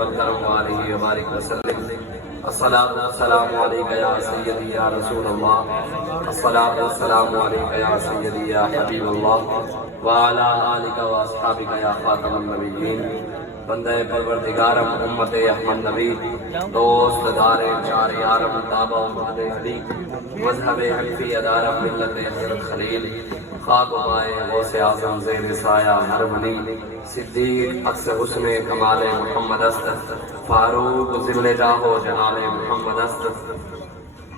والکرم وآلہ وبارک وسلم۔ الصلاۃ والسلام علیک یا سیدی یا رسول اللہ، الصلاۃ والسلام علیک یا سیدی یا حبیب اللہ، وعلی آلک واصحابک یا خاتم النبیین۔ بندہ پروردگارم امت احمد نبی، دوست دار چار یارم تابع محمد علی، مذہب حنفی ادارم ملت حضرت خلیل، خاک و مائے غوث اعظم زیر سایہ ہر ولی، صدیق عکس حسن کمال محمد است، فاروق ذل جاہ و جلال محمد است،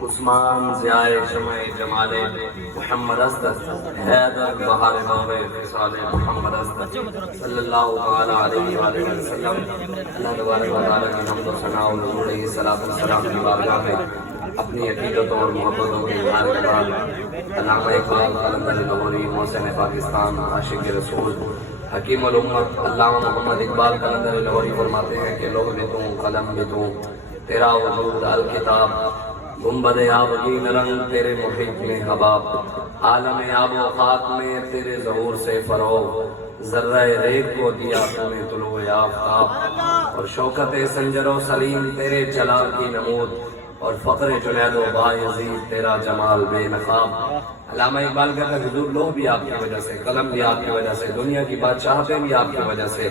عثمان ضیاء شمع جمال محمد است، حیدر بہار باب خصال محمد است، صلی اللہ تعالی علیہ وآلہ وسلم۔ اللہ تبارک و تعالی کی حمد و ثنا و نور علیہ الصلوۃ والسلام کی بارگاہ میں اپنی عقیدتوں اور محبتوں کے اظہار کے بعد علامہ اقبال قلندر لاہوری محسن پاکستان عاشق رسول حکیم الامت علامہ محمد اقبال قلندر لاہوری فرماتے ہیں کہ لوح بھی توں قلم بھی توں، تیرا وجود الکتاب، گنبد آبگین رنگ تیرے محیط میں حباب، عالم آب و خاک میں تیرے ظہور سے فروغ، ذرہ ریگ کو دیا تو نے طلوع آفتاب، اور شوکت سنجر و سلیم تیرے جلال کی نمود، اور فقر جنید و بایزید تیرا جمال بے نقاب۔ علامہ اقبال کہتا ہے حضور لوح بھی آپ کی وجہ سے، قلم بھی آپ کی وجہ سے، دنیا کی بادشاہتیں بھی آپ کی وجہ سے،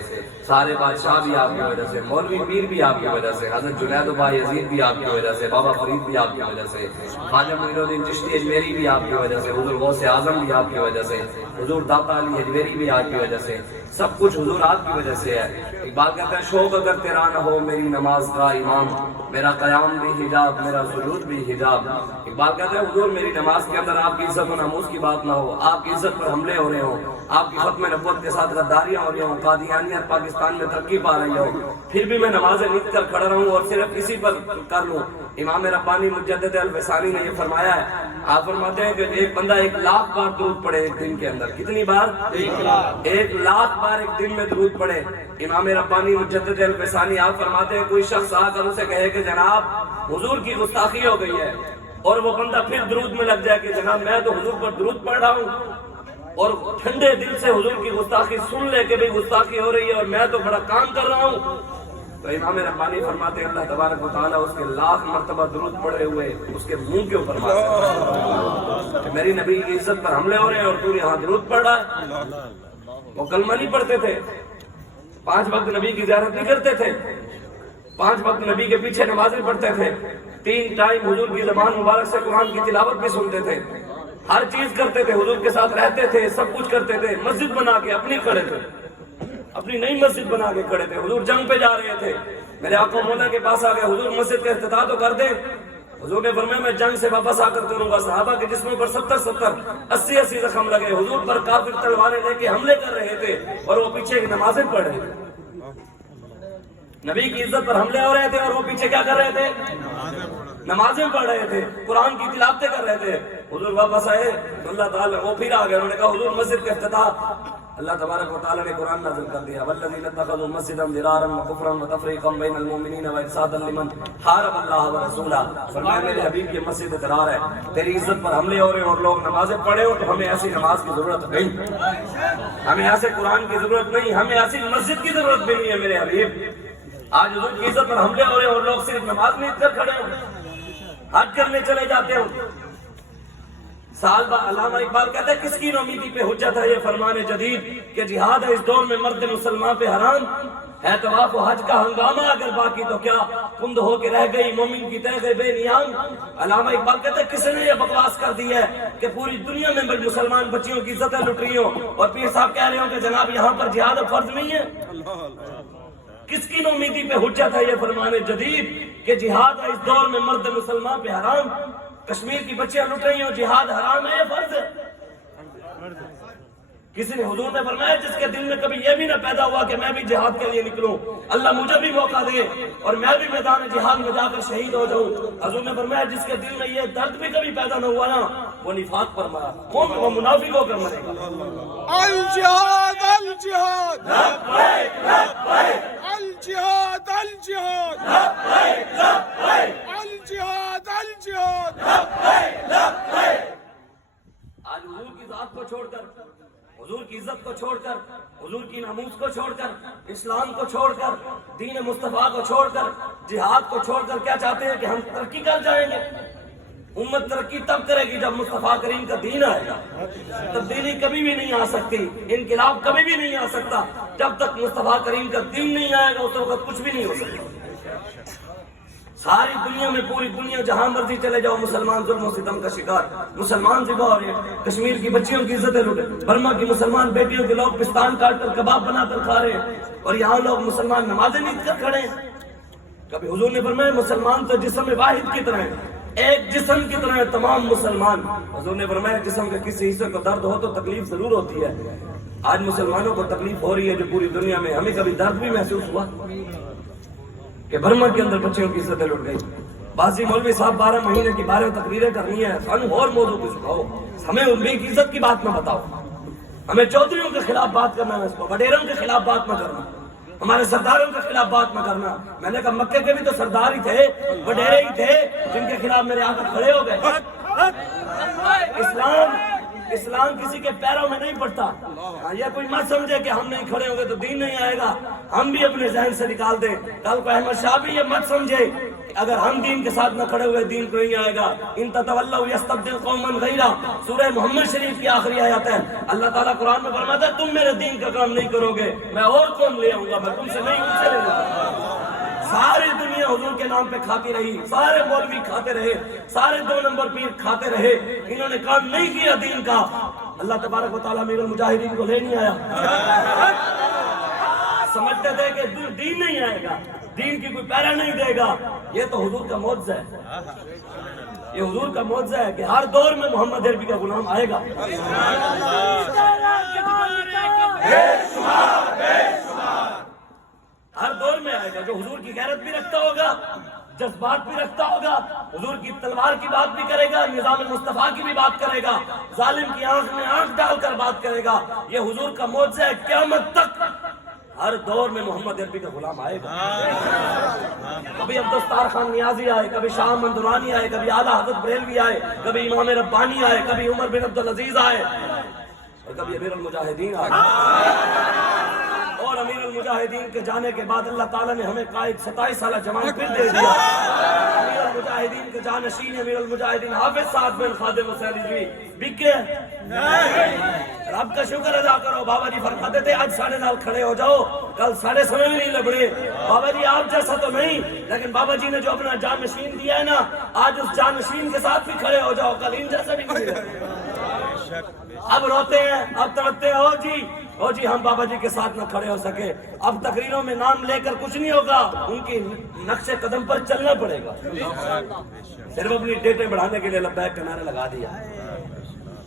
سارے بادشاہ بھی آپ کی وجہ سے، مولوی پیر بھی آپ کی وجہ سے، حضرت جنید و بایزید بھی آپ کی وجہ سے، بابا فرید بھی آپ کی وجہ سے، خواجہ معین الدین چشتی اجمیری بھی آپ کی وجہ سے، حضور غوث اعظم بھی آپ کی وجہ سے، حضور داتا علی اجمیری بھی آپ کی وجہ سے، سب کچھ حضور آپ کی وجہ سے ہے۔ اقبال کہتا ہے شوق اگر تیرا نہ ہو میری نماز کا امام، میرا قیام بھی حجاب، میرا سجود بھی حجاب۔ اقبال کہتا ہے حضور میری نماز کے اندر آپ کی عزت و ناموس کی بات نہ ہو، آپ کی عزت پر حملے ہو رہے ہوں، آپ کی ختم نبوت کے ساتھ غداریاں ہو رہی ہوں، قادیانیت پاکستان میں ترقی پا رہی ہو، پھر بھی میں نمازیں نیت کر کھڑا رہوں اور صرف اسی پر کر لوں۔ امام ربانی مجدد الفسانی نے یہ فرمایا ہے، آپ فرماتے ہیں کہ ایک بندہ 1,00,000 بار درود پڑھے ایک دن کے اندر، کتنی بار؟ 1,00,000 بار ایک دن میں درود پڑھے۔ امام ربانی مجدد الفسانی آپ فرماتے ہیں کوئی شخص آ کر اسے کہے کہ جناب حضور کی گستاخی ہو گئی ہے، اور وہ بندہ پھر درود میں لگ جائے کہ جناب میں تو حضور پر درود پڑھ رہا ہوں اور ٹھنڈے دل سے حضور کی گستاخی سن لے کے بھی گستاخی ہو رہی ہے اور میں تو بڑا کام کر رہا ہوں، تو امام ربانی فرماتے ہیں اللہ تبارک و تعالیٰ اس کے 1,00,000 مرتبہ درود پڑھے ہوئے اس کے منہ کے اوپر مارتے ہیں کہ میری نبی کی عزت پر حملے ہو رہے ہیں اور تو یہاں درود پڑھ رہا ہے۔ وہ کلمہ نہیں پڑھتے تھے، 5 وقت نبی کی زیارت نہیں کرتے تھے، 5 وقت نبی کے پیچھے نمازیں پڑھتے تھے، 3 ٹائم حضور کی زبان مبارک سے قرآن کی تلاوت بھی سنتے تھے، ہر چیز کرتے تھے، حضور کے ساتھ رہتے تھے، سب کچھ کرتے تھے، مسجد بنا کے اپنی کھڑے تھے، اپنی نئی مسجد بنا کے کھڑے تھے۔ حضور جنگ پہ جا رہے تھے، میرے آقا مولا کے پاس آ گئے، حضور مسجد کا افتتاح تو کر دیں۔ حضور نے فرمایا میں جنگ سے واپس آ کر کروں گا۔ صحابہ کے جسموں پر 70 80 زخم لگے، حضور پر کافر تلواریں لے کے حملے کر رہے تھے اور وہ پیچھے کی نمازیں پڑھ رہے تھے۔ نبی کی عزت پر حملے ہو رہے تھے اور وہ پیچھے کیا کر رہے تھے؟ نمازیں پڑھ رہے تھے، قرآن کی تلاوتیں کر رہے تھے۔ حضور واپس آئے تو اللہ تعالیٰ وہ پھر آ گئے، انہوں نے کہا حضور مسجد کا افتتاح۔ اللہ تبارک و تعالیٰ نے قرآن نازل کر دیا والذین اتخذوا مسجدا ضرارا وکفرا وتفریقا بین المؤمنین وارصادا لمن حارب اللہ ورسولہ۔ فرمایا میرے حبیب یہ مسجد ضرار ہے، تیری عزت پر حملے ہو رہے ہیں اور لوگ نمازیں پڑھے ہو تو ہمیں ایسی نماز کی ضرورت نہیں، ہمیں ایسے قرآن کی ضرورت نہیں، ہمیں ایسی مسجد کی ضرورت بھی نہیں ہے میرے حبیب۔ آج حضور کی عزت پر حملے ہو رہے ہیں اور لوگ صرف نماز میں کر کھڑے ہوں، حج کرنے چلے جاتے ہوں۔ سال بعد علامہ اقبال کہتا ہے کس کی نومیدی پہ حجت ہے یہ فرمان جدید کہ جہاد ہے اس دور میں مرد مسلمان پہ حرام ہے، طواف و حج کا ہنگامہ اگر باقی تو کیا کند ہو کے رہ گئی مومن کی تہ گئے بے نیام۔ علامہ اقبال کہتا ہے کس نے یہ بکواس کر دی ہے کہ پوری دنیا میں مسلمان بچیوں کی عزتیں لٹ رہی ہوں اور پیر صاحب کہہ رہے ہوں کہ جناب یہاں پر جہاد فرض نہیں ہے۔ کس کی نومیدی پہ حجت ہے یہ فرمان جدید کہ جہاد ہے اس دور میں مرد مسلمان پہ حرام، کشمیر کی بچیاں لٹ رہی ہوں، جہاد حرام ہے یا فرض ہے؟ کسی نے حضور نے فرمایا جس کے دل میں کبھی یہ بھی نہ پیدا ہوا کہ میں بھی جہاد کے لیے نکلوں، اللہ مجھے بھی موقع دے اور میں بھی میدان جہاد میں جا کر شہید ہو جاؤں۔ حضور نے فرمایا جس کے دل میں یہ درد بھی کبھی پیدا نہ ہوا نا وہ نفاق پر مرا، وہ منافق ہو کر مرے گا۔ الجہاد الجہاد لبیک لبیک الجہاد الجہاد لبیک لبیک الجہاد الجہاد لبیک لبیک۔ آج حضور کی ذات کو چھوڑ کر، حضور کی عزت کو چھوڑ کر، حضور کی ناموس کو چھوڑ کر، اسلام کو چھوڑ کر، دین مصطفیٰ کو چھوڑ کر، جہاد کو چھوڑ کر کیا چاہتے ہیں کہ ہم ترقی کر جائیں گے؟ امت ترقی تب کرے گی جب مصطفیٰ کریم کا دین آئے گا۔ تبدیلی کبھی بھی نہیں آ سکتی، انقلاب کبھی بھی نہیں آ سکتا جب تک مصطفیٰ کریم کا دین نہیں آئے گا، اس وقت کچھ بھی نہیں ہو سکتا۔ ساری دنیا میں، پوری دنیا جہاں مرضی چلے جاؤ، مسلمان ظلم و ستم کا شکار، مسلمان ذبح ہو رہے ہیں، کشمیر کی بچیوں کی عزتیں لوٹے، برما کی مسلمان بیٹیوں کے لوگ پستان کاٹ کر کباب بنا کر کھا رہے ہیں، اور یہاں لوگ مسلمان نمازیں نیند کر کھڑے ہیں۔ کبھی حضور نے فرمایا مسلمان تو جسم واحد کی طرح ہے، ایک جسم کی طرح ہے تمام مسلمان۔ حضور نے فرمایا جسم کے کسی حصے کو درد ہو تو تکلیف ضرور ہوتی ہے۔ آج مسلمانوں کو تکلیف ہو رہی ہے جو پوری دنیا میں، ہمیں کبھی درد بھی محسوس ہوا کہ برما کے اندر بچیوں کی عزتیں لٹ گئی؟ بازی مولوی صاحب 12 مہینے کی 12 تقریریں کرنی ہے، ہم اور موضوع کو سکھاؤ، ہمیں ان کی عزت کی بات نہ بتاؤ، ہمیں چودھریوں کے خلاف بات کرنا ہے، اس کو وڈیروں کے خلاف بات نہ کرنا، ہمارے سرداروں کے خلاف بات نہ کرنا۔ میں نے کہا مکے کے بھی تو سردار ہی تھے، وڈیرے ہی تھے، جن کے خلاف میرے آقا کھڑے ہو گئے۔ اسلام کسی کے پیروں میں نہیں پڑتا۔ یہ کوئی مت سمجھے کہ ہم نہیں کھڑے ہوں گے تو دین نہیں آئے گا، ہم بھی اپنے ذہن سے نکال دیں۔ کل کو احمد شاہ بھی یہ مت سمجھے کہ اگر ہم دین کے ساتھ نہ کھڑے ہوئے دین کو نہیں آئے گا۔ ان تتولوا یستبدل قوما غیرا، سورہ محمد شریف کی آخری آیت ہے۔ اللہ تعالیٰ قرآن میں فرماتا ہے تم میرے دین کا کام نہیں کرو گے، میں اور قوم لے آؤں گا، میں تم سے نہیں، ان سے لے لوں گا۔ ساری دنیا حضور کے نام پہ کھاتی رہی، سارے مولوی کھاتے رہے، سارے 2 نمبر پیر کھاتے رہے، انہوں نے کام نہیں کیا دین کا۔ اللہ تبارک و تعالیٰ امیر المجاہدین کو لے نہیں آیا۔ سمجھتے تھے کہ دین نہیں آئے گا، دین کی کوئی پیرا نہیں دے گا۔ یہ تو حضور کا معجزہ ہے، یہ حضور کا معجزہ ہے کہ ہر دور میں محمد عربی کا غلام آئے گا۔ ہر دور میں آئے گا جو حضور کی غیرت بھی رکھتا ہوگا، جذبات بھی رکھتا ہوگا، حضور کی تلوار کی بات بھی کرے گا، نظام مصطفیٰ کی بھی بات کرے گا، ظالم کی آنکھ میں آنکھ ڈال کر بات کرے گا۔ یہ حضور کا معجزہ ہے، قیامت تک ہر دور میں محمد عربی کا غلام آئے گا۔ کبھی عبدالستار خان نیازی آئے، کبھی شاہ مندورانی آئے، کبھی اعلیٰ حضرت بریلوی آئے، کبھی امام ربانی آئے، کبھی عمر بن عبدالعزیز آئے، اور کبھی امیر المجاہدین آئے۔ اور امیر المجاہدین کے جانے کے بعد اللہ تعالیٰ نے ہمیں قائد 27 سالہ جوان پھر دے دیا۔ امیر المجاہدین کے جانشین امیر المجاہدین حافظ سعد بن خادم حسین رضوی بکے۔ رب کا شکر ادا کرو، بابا جی فرماتے تھے آج 9:30 کھڑے ہو جاؤ، کل 9:30 بھی نہیں لبڑے۔ بابا جی آپ جیسا تو نہیں، لیکن بابا جی نے جو اپنا جانشین دیا ہے نا، آج اس جانشین کے ساتھ بھی کھڑے ہو جاؤ، کل ان جیسا بھی نہیں۔ اب روتے ہیں، اب تڑپتے ہیں، او جی ہم بابا جی کے ساتھ نہ کھڑے ہو سکے۔ اب تقریروں میں نام لے کر کچھ نہیں ہوگا، ان کی نقش قدم پر چلنا پڑے گا۔ صرف اپنی ڈیٹیں بڑھانے کے لیے لبیک کا نعرہ لگا دیا۔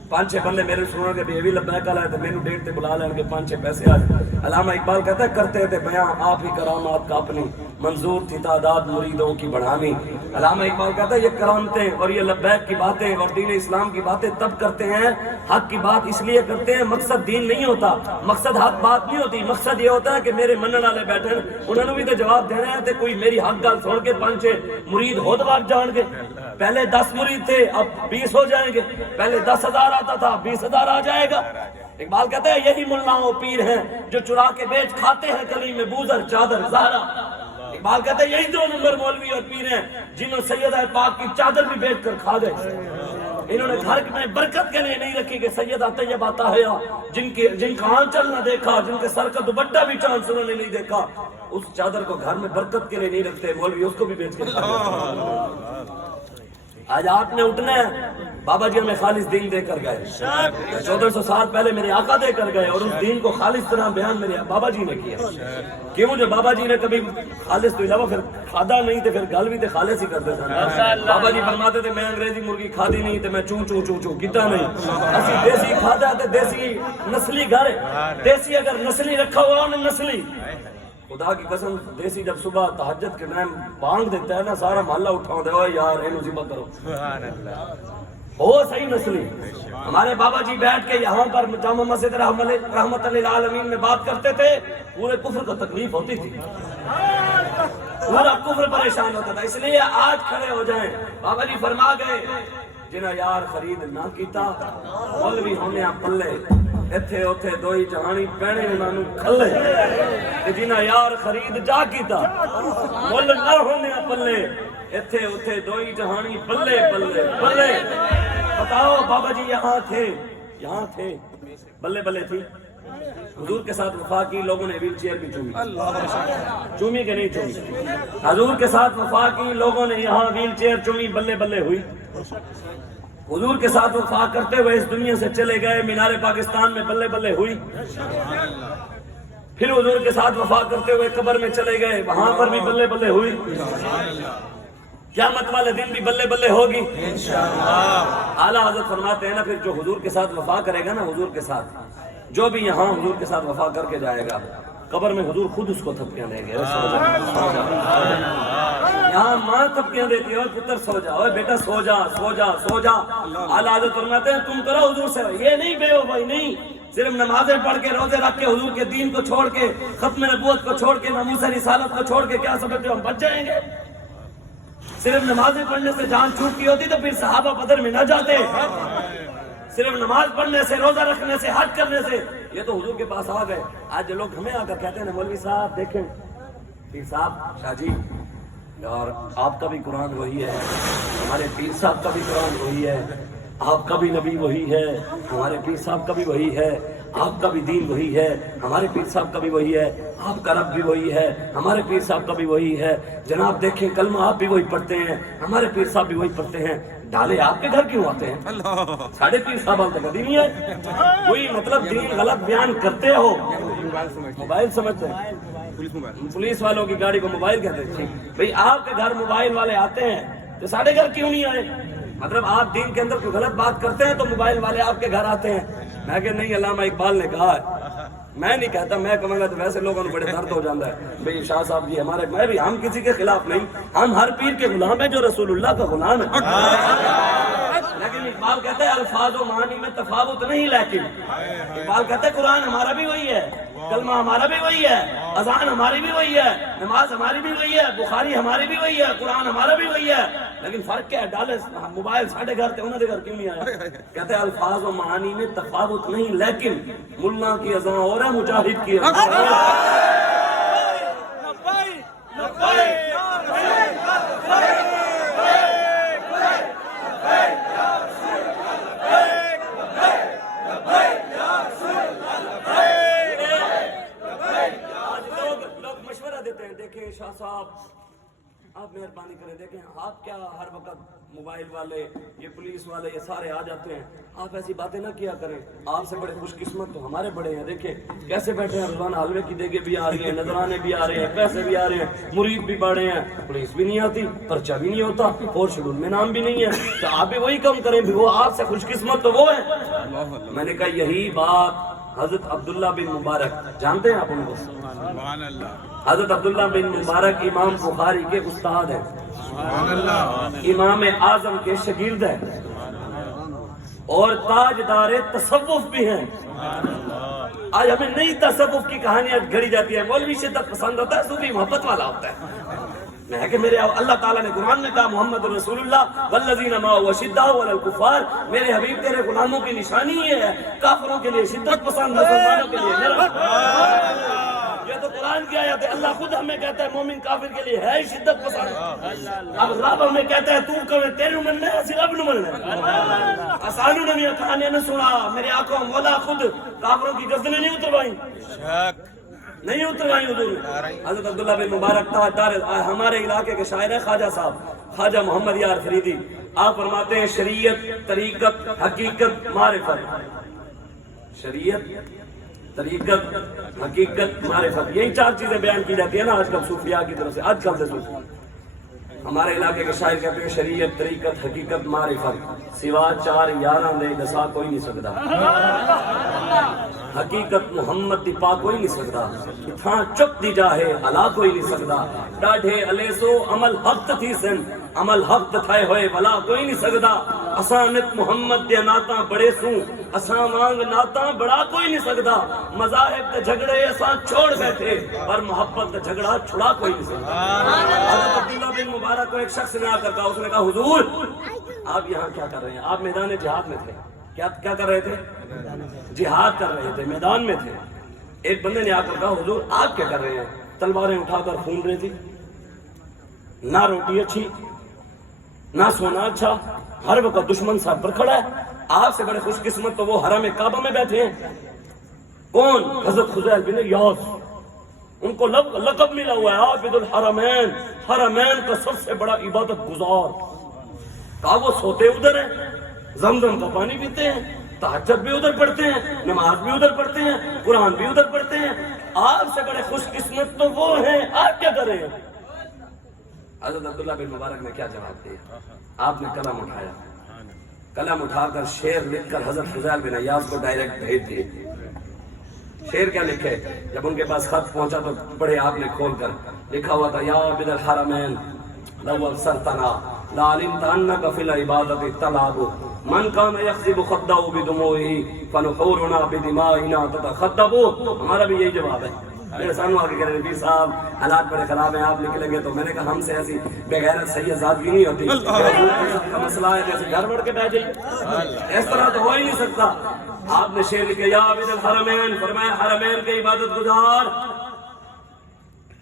5-6 بندے میرے سنو گے بھی یہ بھی لبیک آ تو میرے ڈیٹ تے بلا لیں گے، 5-6 پیسے آ جائیں۔ علامہ اقبال کہتا ہے کرتے تھے بیاں آپ ہی کرامات کا اپنی، منظور تھی تعداد مریدوں کی بڑھانی۔ علامہ اقبال کہتا ہے یہ کرامتیں اور یہ لبیک کی باتیں اور دین اسلام کی باتیں تب کرتے ہیں، حق کی بات اس لیے کرتے ہیں، مقصد دین نہیں ہوتا، مقصد حق بات نہیں ہوتی، مقصد یہ ہوتا ہے کہ میرے منن والے بیٹھے انہوں نے بھی تو جواب دینا ہے، تو کوئی میری حق گل سن کے 5-6 مرید ہو تو بات جان گے۔ پہلے 10 مرید تھے، اب 20 ہو جائیں گے، پہلے 10,000 آتا تھا، 20,000 آ جائے گا۔ اقبال کہتے ہیں یہی ملاؤں و پیر ہیں جو چرا کے بیچ کھاتے ہیں گلی میں بوزر چادر زہرا۔ اقبال کہتے ہیں یہی 2 نمبر مولوی اور پیر ہیں جنہوں سیدہ پاک کی چادر بھی بیچ کر کھا گئے۔ انہوں نے گھر میں برکت کے لیے نہیں رکھی کہ سیدہ طیبہ طاہرہ جن کا آنچل نہ دیکھا، جن کے سر کا دوپٹہ بھی چاند انہوں نے نہیں دیکھا، اس چادر کو گھر میں برکت کے لیے نہیں رکھتے، مولوی اس کو بھی بیچ کے کھا گئے۔ آج آپ نے اٹھنا ہے، بابا جی ہمیں خالص دین دے کر گئے، 1400 سال پہلے میرے آقا دے کر گئے، اور اس دین کو خالص طرح بیان میرے بابا جی نے کیا۔ کیوں جو بابا جی نے کبھی خالص تو علاوہ پھر کھادا نہیں تھے، پھر گل بھی تے خالص ہی کرتے تھے۔ بابا جی فرماتے تھے میں انگریزی مرغی کھادی نہیں تے میں چوں چوں چوں چوں کیتا نہیں، اسی دیسی کھادا تے دیسی نسلی گھر، دیسی اگر نسلی رکھا ہوا انہیں نسلی، خدا کی قسم دیسی جب صبح تہجد کے ٹائم بانگ دیتا ہے نا، سارا محلہ اٹھاؤ دے اوے یار اینو ذبح کرو، وہ صحیح نسلی۔ ہمارے بابا جی بیٹھ کے یہاں پر جامع مسجد رحمت للعالمین میں بات کرتے تھے، پورے کفر کو تکلیف ہوتی تھی، پورا کفر پریشان ہوتا تھا، اس لیے آج کھڑے ہو جائیں۔ بابا جی فرما گئے جنہ یار خرید نہ کیتا، مولوی ہونے پلے اتھے اتھے دوئی جہانی پہنے انہوں کھلے کہ جنہ یار خرید جا کیتا مل نہ ہونے پلے اتھے اتھے دوئی جہانی بلے بلے بلے بتاؤ بابا جی یہاں تھے بلے بلے تھی حضور کے ساتھ وفا کی لوگوں نے ویل چیئر بھی چومی کہ نہیں چومی حضور کے ساتھ وفا کی لوگوں نے یہاں ویل چیئر چومی بلے بلے ہوئی حضور کے ساتھ وفا کرتے ہوئے اس دنیا سے چلے گئے مینار پاکستان میں بلے بلے ہوئی پھر حضور کے ساتھ وفا کرتے ہوئے قبر میں چلے گئے وہاں پر بھی بلے بلے ہوئی قیامت والے دن بھی بلے بلے ہوگی اعلیٰ حضرت فرماتے ہیں نا پھر جو حضور کے ساتھ وفا کرے گا نا حضور کے ساتھ جو بھی یہاں حضور کے ساتھ وفا کر کے جائے گا قبر میں حضور خود اس کو تھپکیاں دیں گے یہاں ماں تھپکیاں دیتی ہے پتر سو جا بیٹا سو جا سو جا سو جا اعلیٰ حضرت فرماتے ہیں تم کرو حضور سے یہ نہیں بے ہو بھائی نہیں صرف نمازیں پڑھ کے روزے رکھ کے حضور کے دین کو چھوڑ کے ختم نبوت کو چھوڑ کے ناموس رسالت کو چھوڑ کے کیا سمجھتے ہو ہم بچ جائیں گے صرف نمازیں پڑھنے سے جان چھوٹتی ہوتی تو پھر صحابہ بدر میں نہ جاتے صرف نماز پڑھنے سے روزہ رکھنے سے حج کرنے سے یہ تو حضور کے پاس آ گئے آج لوگ ہمیں آ کر کہتے ہیں مولوی صاحب دیکھیں پیر صاحب شاہ جی اور آپ کا بھی قرآن وہی ہے ہمارے پیر صاحب کا بھی قرآن وہی ہے آپ کا بھی نبی وہی ہے ہمارے پیر صاحب کا بھی وہی ہے آپ کا بھی دین وہی ہے ہمارے پیر صاحب کا بھی وہی ہے آپ کا رب بھی وہی ہے ہمارے پیر صاحب کا بھی وہی ہے جناب دیکھیں کلمہ آپ بھی وہی پڑھتے ہیں ہمارے پیر صاحب بھی وہی پڑھتے ہیں ڈالے آپ کے گھر کیوں آتے ہیں ساڑھے پیر صاحب آپ کبھی نہیں ہے کوئی مطلب دین غلط بیان کرتے ہو موبائل سمجھتے ہیں پولیس والوں کی گاڑی کو موبائل کہتے ہیں بھئی آپ کے گھر موبائل والے آتے ہیں تو ساڑھے گھر کیوں نہیں آئے مطلب آپ دین کے اندر کوئی غلط بات کرتے ہیں تو موبائل والے آپ کے گھر آتے ہیں میں کہ نہیں علامہ اقبال نے کہا ہے میں نہیں کہتا میں کہوں گا تو ویسے لوگوں کو بڑے درد ہو جاتا ہے بھئی شاہ صاحب جی ہمارے میں بھی ہم کسی کے خلاف نہیں ہم ہر پیر کے غلام ہیں جو رسول اللہ کا غلام ہے لیکن اقبال کہتے ہیں الفاظ و معنی میں تفاوت نہیں لیکن اقبال کہتے ہیں قرآن ہمارا بھی وہی ہے کلمہ ہمارا بھی وہی ہے اذان ہماری بھی وہی ہے نماز ہماری بھی وہی ہے بخاری ہماری بھی وہی ہے قرآن ہمارا بھی وہی ہے لیکن فرق کیا ہے ڈالے موبائل ساڑھے گھر تھے انہوں نے گھر کیوں نہیں آیا کہتے ہیں الفاظ و معانی میں تفاوت نہیں لیکن ملا کی اذان اور ہے مجاہد کی شاہ صاحب آپ مہربانی کریں دیکھیں آپ کیا ہر وقت موبائل والے یہ پولیس والے یہ سارے آ جاتے ہیں آپ ایسی باتیں نہ کیا کریں آپ سے بڑے خوش قسمت تو ہمارے بڑے ہیں دیکھیں کیسے بیٹھے ہیں روزانہ حلوے کی دیگیں بھی آ رہی ہیں نذرانے بھی آ رہے ہیں پیسے بھی آ رہے ہیں مرید بھی بڑھے ہیں پولیس بھی نہیں آتی پرچہ بھی نہیں ہوتا اور شیڈول میں نام بھی نہیں ہے تو آپ بھی وہی کم کریں بھی وہ آپ سے خوش قسمت تو وہ ہے میں نے کہا یہی بات حضرت عبداللہ بن مبارک جانتے ہیں آپ ان کو حضرت عبداللہ بن مبارک امام بخاری کے استاد ہیں امام اعظم کے شاگرد ہیں اور تاجدار تصوف بھی ہیں آج ہمیں نئی تصوف کی کہانیاں گھڑی جاتی ہے مولوی شدت پسند ہوتا ہے صوفی محبت والا ہوتا ہے میں کہ میرے اللہ تعالیٰ نے قرآن میں کہا محمد رسول اللہ والذین معه اشداء علی الکفار میرے حبیب تیرے غلاموں کی نشانی یہ ہے کافروں کے لیے شدت پسند مسلمانوں کے لیے یہ تو قرآن کی آیت ہے اللہ خود ہمیں کہتا ہے مومن کافر کے لیے ہے شدت پسند اب رب ہمیں کہتا ہے تو کہے تیرے مننے ہے اسی رب نو مننے آسانوں نے یہ کہانیاں نہ سنا میرے آنکھوں مولا خود کافروں کی گردنیں نہیں اتروائیں نہیں اتروائی حضور حضرت عبداللہ بن مبارک تاجدار ہمارے علاقے کے شاعر ہیں خواجہ صاحب خواجہ محمد یار فریدی آپ فرماتے ہیں شریعت طریقت حقیقت معرفت شریعت طریقت حقیقت معرفت یہی چار چیزیں بیان کی جاتی ہیں نا آج کل صوفیاء کی طرف سے آج کل سے صوفیاء ہمارے علاقے کے شاعر کہتے ہیں شریعت طریقت حقیقت معرفت سوا چار یاراں دے دسا کوئی نہیں سکتا حقیقت محمد دی پا کوئی نہیں سکتا تھاں چپ دی جاہے علا کوئی نہیں سکتا ڈاڑھے علیسو عمل حق تھی سن عمل حق تھائے ہوئے بلا کوئی نہیں سکتا اسانت محمد دے ناتاں بڑے سوں اساں مانگ ناتاں بڑا کوئی نہیں سکتا مذاہب تے جھگڑے اساں چھوڑ بیٹھے پر محبت تے جھگڑا چھڑا کوئی نہیں سکتا حضرت عبداللہ بن مبارک کو ایک شخص نے آ کر کہا اس نے کہا حضور آپ یہاں کیا کر رہے ہیں آپ میدان جہاد میں تھے کیا کر رہے تھے؟ جہاد کر رہے تھے، میدان میں تھے. ایک بندے نے آ کر کہا حضور آپ کیا کر رہے ہیں؟ تلواریں اٹھا کر خون رہی تھی، نہ روٹی اچھی نہ سونا اچھا، ہر وقت دشمن صاحب پر کھڑا ہے. آپ سے بڑے خوش قسمت تو وہ حرم کعبہ میں بیٹھے ہیں. کون؟ حضرت خزیل بن یاس. ان کو لقب ملا ہوا ہے عابد الحرمین، حرمین کا سب سے بڑا عبادت گزار. کہا وہ سوتے ادھر ہیں، زمزم کا پانی پیتے ہیں، تہجد بھی ادھر پڑھتے ہیں، نماز بھی ادھر پڑھتے ہیں، قرآن بھی ادھر پڑھتے ہیں. آپ سے بڑے خوش قسمت تو وہ ہیں، آپ کیا کریں؟ حضرت عبداللہ بن مبارک نے کیا جواب دیا؟ آپ نے قلم اٹھایا، قلم اٹھا کر شعر لکھ کر حضرت فضیل بن عیاض کو ڈائریکٹ بھیج دیے. شعر کیا لکھے؟ جب ان کے پاس خط پہنچا تو پڑھے آپ نے کھول کر. لکھا ہوا تھا یا عابد الحرمین لو ابصرتنا لعلمت انک فی العبادۃ طلاب من کان یخضب خدہ بدموعہ فنحورنا بدمائنا تتخدب. ہمارا بھی یہی جواب ہے. میرے سامنے آگے کہہ رہے نبی صاحب حالات بڑے خراب ہیں، آپ نکلیں گے تو میں نے کہا ہم سے ایسی بغیر صحیح ذاتگی نہیں ہوتی. کا مسئلہ ہے جیسے گھر بڑھ کے بیٹھ جائیے، اس طرح تو ہو ہی نہیں سکتا. آپ نے شعر لکھے یا عابد الحرمین، فرمایا حرمین کے عبادت گزار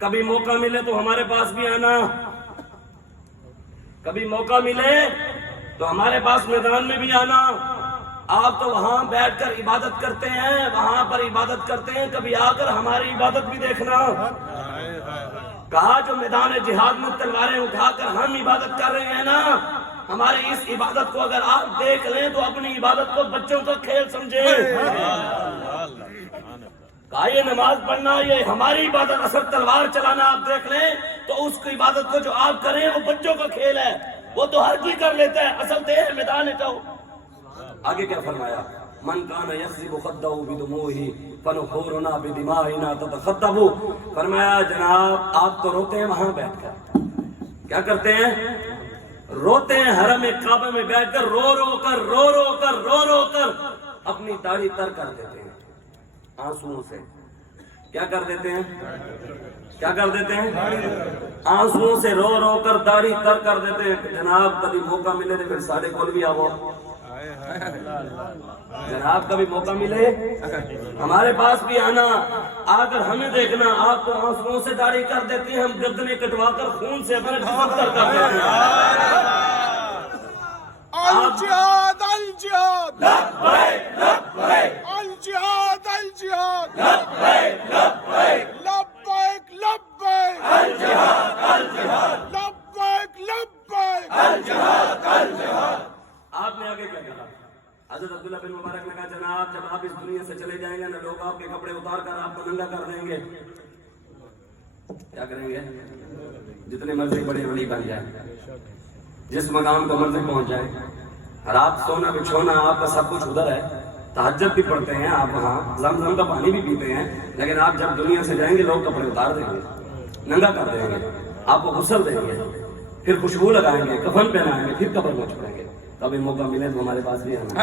کبھی موقع ملے تو ہمارے پاس بھی آنا، کبھی موقع ملے تو ہمارے پاس میدان میں بھی آنا. آپ تو وہاں بیٹھ کر عبادت کرتے ہیں، وہاں پر عبادت کرتے ہیں، کبھی آ کر ہماری عبادت بھی دیکھنا. کہا جو میدان جہاد میں تلواریں اٹھا کر ہم عبادت کر رہے ہیں نا، ہماری اس عبادت کو اگر آپ دیکھ لیں تو اپنی عبادت کو بچوں کا کھیل سمجھیں. کہا یہ نماز پڑھنا، یہ ہماری عبادت، اثر تلوار چلانا آپ دیکھ لیں تو اس کی عبادت کو جو آپ کریں وہ بچوں کا کھیل ہے. وہ تو ہر کوئی کر لیتا ہے، اصل تو ہے میدان ہے. آگے کیا فرمایا؟ من کان یخضب خدہ بدموعہ فنحورنا بدمائنا تتخدب. فرمایا جناب آپ تو روتے ہیں وہاں بیٹھ کر، کیا کرتے ہیں؟ روتے ہیں حرم کعبہ میں بیٹھ کر، رو رو کر اپنی داڑھی تر کر دیتے ہیں آنسوؤں سے. کیا کر دیتے ہیں؟ آنسوؤں سے رو رو کر داڑھی تر کر دیتے ہیں. جناب کبھی موقع ملے تو پھر ساڑھے کول بھی آو. جناب کبھی موقع ملے ہمارے پاس بھی آنا، آ کر ہمیں دیکھنا. آپ تو آنسوؤں سے داڑھی کر دیتے ہیں، ہم گردنیں کٹوا کر خون سے اپنے جسم تر کر دیتے ہیں. الجہاد الجہاد لبیک لبیک الجہاد الجہاد لبیک لبیک لبیک لبیک الجہاد الجہاد لبیک لبیک الجہاد الجہاد. آپ نے آگے کیا کہا؟ حضرت عبداللہ بن مبارک نے کہا جناب جب آپ اس دنیا سے چلے جائیں گے نہ لوگ آپ کے کپڑے اتار کر آپ کو ننگا کر دیں گے. کیا کریں گے؟ جتنے مرضی بڑے ولی بن جائیں، جس مقام کو مرضی پہنچ جائیں، رات سونا بچھونا آپ کا سب کچھ ادھر ہے، تہجد بھی پڑھتے ہیں آپ، وہاں زمزم کا پانی بھی پیتے ہیں، لیکن آپ جب دنیا سے جائیں گے لوگ کپڑے اتار دیں گے، ننگا کر دیں گے، آپ کو غسل دیں گے، پھر خوشبو لگائیں گے، کفن پہنائیں گے، پھر قبر میں چھوڑیں گے. کبھی موقع ملے تو ہمارے پاس بھی آنا.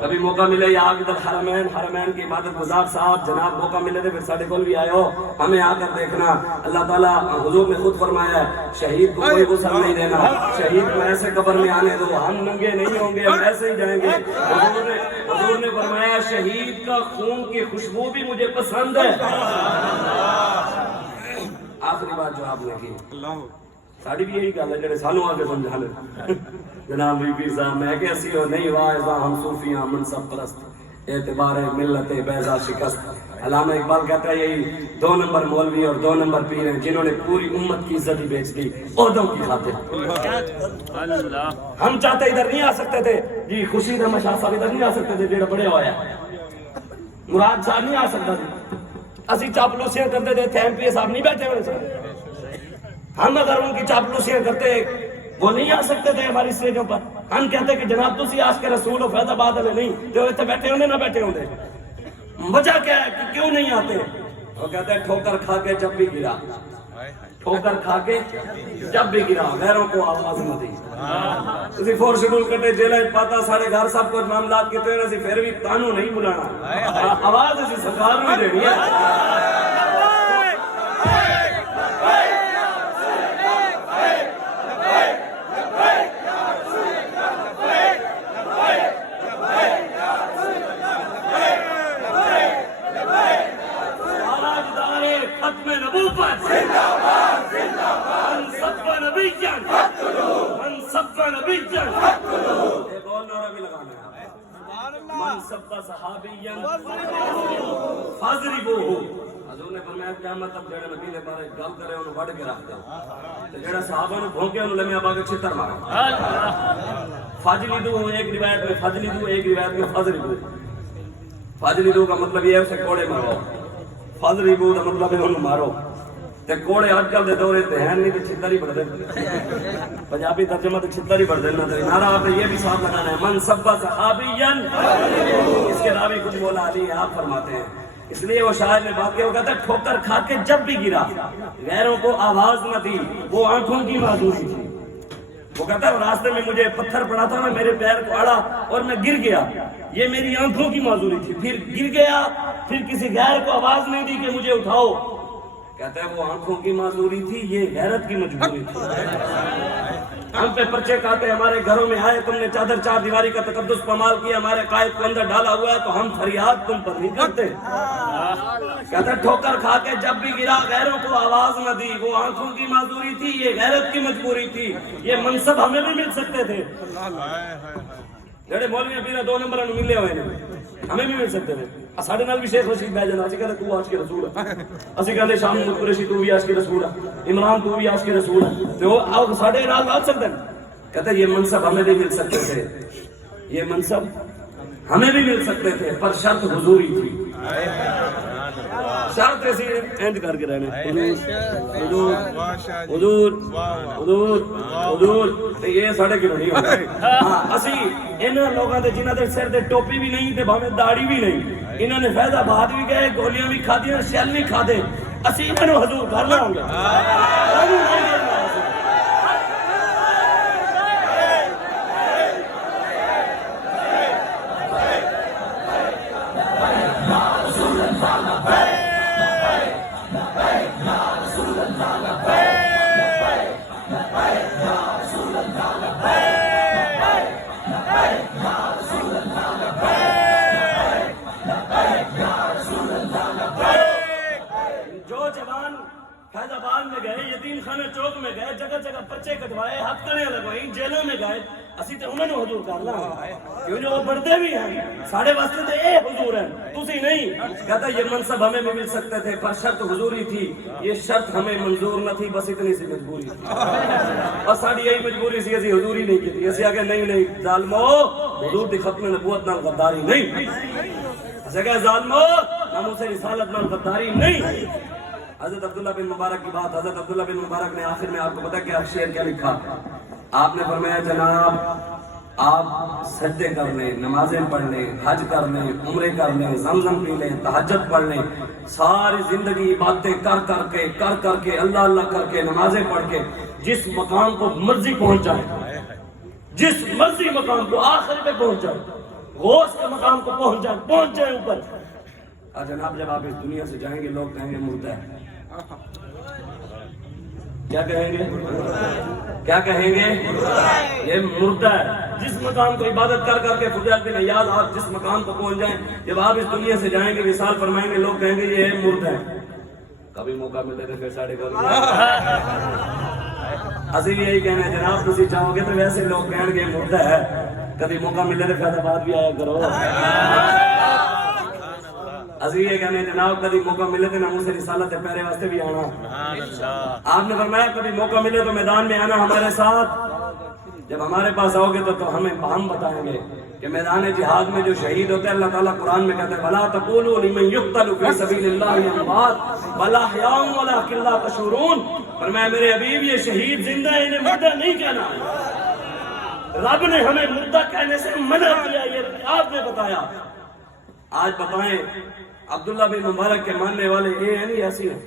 کبھی موقع ملے یا عابد الحرمین، حرمین کی عبادت گزار صاحب جناب موقع ملے تو پھر ساڑھے کول بھی آئے ہو، ہمیں آ کر دیکھنا. اللہ تعالیٰ حضور نے خود فرمایا ہے شہید کو کوئی غسل نہیں دینا، شہید کو ایسے قبر میں آنے دو، ہم ننگے نہیں ہوں گے، ہم ایسے ہی جائیں گے. حضور نے فرمایا شہید کا خون کی خوشبو بھی مجھے پسند ہے. آخری بات جو آپ نے کی، ساڑی بھی یہی گل ہے جڑے سانو آگے سمجھا لے. جناب بی بی صاحب میں کہ اسی ہو نہیں واعظہ ہم صوفیاں منصب پرست، اعتبار ملت بیضا شکست. علامہ اقبال کہتا ہے یہی 2 نمبر مولوی اور 2 نمبر پیر ہیں جنہوں نے پوری امت کی عزت ہی بیچ دی عہدوں کی خاطر. ہم چاہتے ادھر نہیں آ سکتے تھے جی، خورشید احمد شاہ صاحب ادھر نہیں آ سکتے تھے، جڑا بڑے ہویا مراد صاحب نہیں آ سکتا تھا. اسی چاپلوسیاں کرتے تھے، تھے ایم پی صاحب نہیں بیٹھے ہوئے سر. ہم اگر ان کی چاپلوسیاں کرتے وہ نہیں آ سکتے تھے ہماری اسٹیجوں پر. ہم کہتے کہ جناب تسی آج کے رسول و فیض آباد والے نہیں تو اتنے بیٹھے ہوندے نہ بیٹھے ہوندے. وجہ کیا ہے کہ کیوں نہیں آتے؟ وہ کہتے ہیں ٹھوکر کھا کے جب بھی گرا، ٹھوکر کھا کے جب بھی گرا، غیروں کو آواز نہ دی. تسی 4 شیڈول کٹے جیلہ پاتا سارے گھر سب کچھ معاملات کیتے ہیں، اسی پھر بھی تانوں نہیں بلانا، آواز اسی سرکار میں دینی ہے. صحابیا فاضربوہ. حضور نے فرمایا قیامت تک جڑے نبی دے بارے گل کرے انہوں وڈ کے رکھ دو تے جڑا صحابہ نوں بھونکے انہوں لمیا پا کے چھتر مارو. فاجلدو ایک روایت میں فاجلدو, ایک روایت میں فاضربو. فاجلدو کا مطلب یہ ہے اسے کوڑے مارو, فاضربو کا مطلب ہے انہوں مارو. تے کوڑے آج کل دے دورے تے ہیں نہیں تے چھتر ہی پڑھ دے. پنجابی ترجمہ تے چھتر ہی پڑھ دینا. نعرہ آپ نے یہ بھی ساتھ لگانا ہے, من سب صحابیا. اس کے راوی کچھ مولا علی آپ فرماتے ہیں, اس لیے وہ شاعر نے واقعہ وہ کہتا ہے ٹھوکر کھا کے جب بھی گرا غیروں کو آواز نہ دی, وہ آنکھوں کی معذوری تھی. وہ کہتا ہے راستے میں مجھے پتھر پڑا تھا, میں میرے پیر کو اڑا اور میں گر گیا, یہ میری آنکھوں کی معذوری تھی. پھر گر گیا, پھر کسی غیر کو آواز نہیں دی کہ مجھے اٹھاؤ. کہتا ہے وہ آنکھوں کی معذوری تھی, یہ غیرت کی مجبوری تھی. ہم پہ پرچے کاٹے, ہمارے گھروں میں آئے, تم نے چادر چار دیواری کا تقدس پامال کیا, ہمارے قائد کو اندر ڈالا ہوا ہے, تو ہم فریاد تم پر نہیں کرتے. کہتا ہے ٹھوکر کھا کے جب بھی گرا غیروں کو آواز نہ دی, وہ آنکھوں کی معذوری تھی, یہ غیرت کی مجبوری تھی. یہ منصب ہمیں بھی مل سکتے تھے. جڑے مولوی پیر 2 نمبر ملے ہوئے ہیں ہمیں بھی مل سکتے تھے. ساڈے نال بھی شیخ رشید بھائی جان اسی کہتے تو عاشق رسول ہے, اسی کہتے شام قریشی تو بھی عاشق رسول ہے, عمران تو بھی عاشق رسول ہے, تو وہ ساڈے نال آ سکتے ہیں. کہتے یہ منصب ہمیں بھی مل سکتے تھے, یہ منصب ہمیں بھی مل سکتے تھے, پر شرط حضوری تھی. شرط ایسی اینڈ کر کے رہنے حضور حضور حضور حضور یہ ساڑھے کلو نہیں ہوتا. ہاں اسی انہاں لوگاں دے جنہاں دے سر دے ٹوپی بھی نہیں تے بھاویں داڑھی بھی نہیں, انہاں نے فیض آباد بھی گئے, گولیاں بھی کھا دیاں, شیل بھی کھا دے, اسی انہاں نوں حضور گھر لاؤں گے. فیض آباد میں گئے, یتیم خانہ چوک میں گئے, جگہ جگہ پرچے کٹوائے, ہتھکڑیاں لگوائیں, جیلوں میں گئے, اسی تے انہوں نے حضور کر لا کیوں جو وہ بڑھتے بھی ہیں ساڑھے واسطے تے اے حضور ہیں تسی نہیں. کہتا یہ منصب ہمیں بھی مل سکتے تھے, پر شرط حضوری تھی. یہ شرط ہمیں منظور نہ تھی, بس اتنی سی مجبوری تھی. بس ساڑھی یہی مجبوری سی, اسی حضوری نہیں کی تھی. اسی آگے نہیں ظالمو حضور دی ختم نبوت نال غداری نہیں, اسی آگے ظالمو ناموس رسالت نال غداری نہیں. حضرت عبداللہ بن مبارک کی بات, حضرت عبداللہ بن مبارک نے آخر میں آپ کو پتا کیا شعر کیا لکھا؟ آپ نے فرمایا جناب آپ سجدے کر لیں, نمازیں پڑھ لیں, حج کر لیں, عمرے کر لیں, زمزم پی لیں, تہجد پڑھ لیں, ساری زندگی باتیں کر کے اللہ اللہ کر کے نمازیں پڑھ کے جس مقام کو مرضی پہنچ جائیں, جس مرضی مقام کو آخر پہ پہنچ جائیں, غوث کے مقام کو پہنچ جائیں اوپر. جناب جب آپ اس دنیا سے جائیں گے لوگ کہیں گے مردہ ہے. کیا کہیں گے؟ کیا کہیں گے؟ یہ مردہ ہے. جس مقام کو عبادت کر کے فضیل بن عیاض آپ جس مقام کو پہنچ جائیں, جب آپ اس دنیا سے جائیں گے وصال فرمائیں گے, لوگ کہیں گے یہ مردہ ہے. کبھی موقع ملے تو پھر ساڑھے کو اسی بھی یہی کہنا ہے جناب تسی چاہو گے تو ویسے لوگ کہیں گے مردہ ہے. کبھی موقع ملے تو فیض آباد بھی آیا کرو. اسی یہ کہنے جناب کبھی موقع ملے تو ناموس رسالت پیارے واسطے بھی آنا. آپ نے فرمایا کبھی موقع ملے تو میدان میں آنا ہمارے ساتھ. جب ہمارے پاس آؤ گے تو ہم بتائیں گے کہ میدان جہاد میں جو شہید ہوتے ہیں اللہ تعالیٰ قرآن میں کہتے ہیں بلا تقولوا لمن يقتل في سبيل الله اموات بل احياء ولكن لا تشعرون. فرمایا میرے حبیب یہ شہید زندہ ہے, انہیں مردہ نہیں کہنا. رب نے ہمیں مردہ کہنے سے منع کیا, یہ آپ نے بتایا. آج بتائیں عبداللہ بن مبارک کے ماننے والے یہ ہیں نہیں ایسی ہیں؟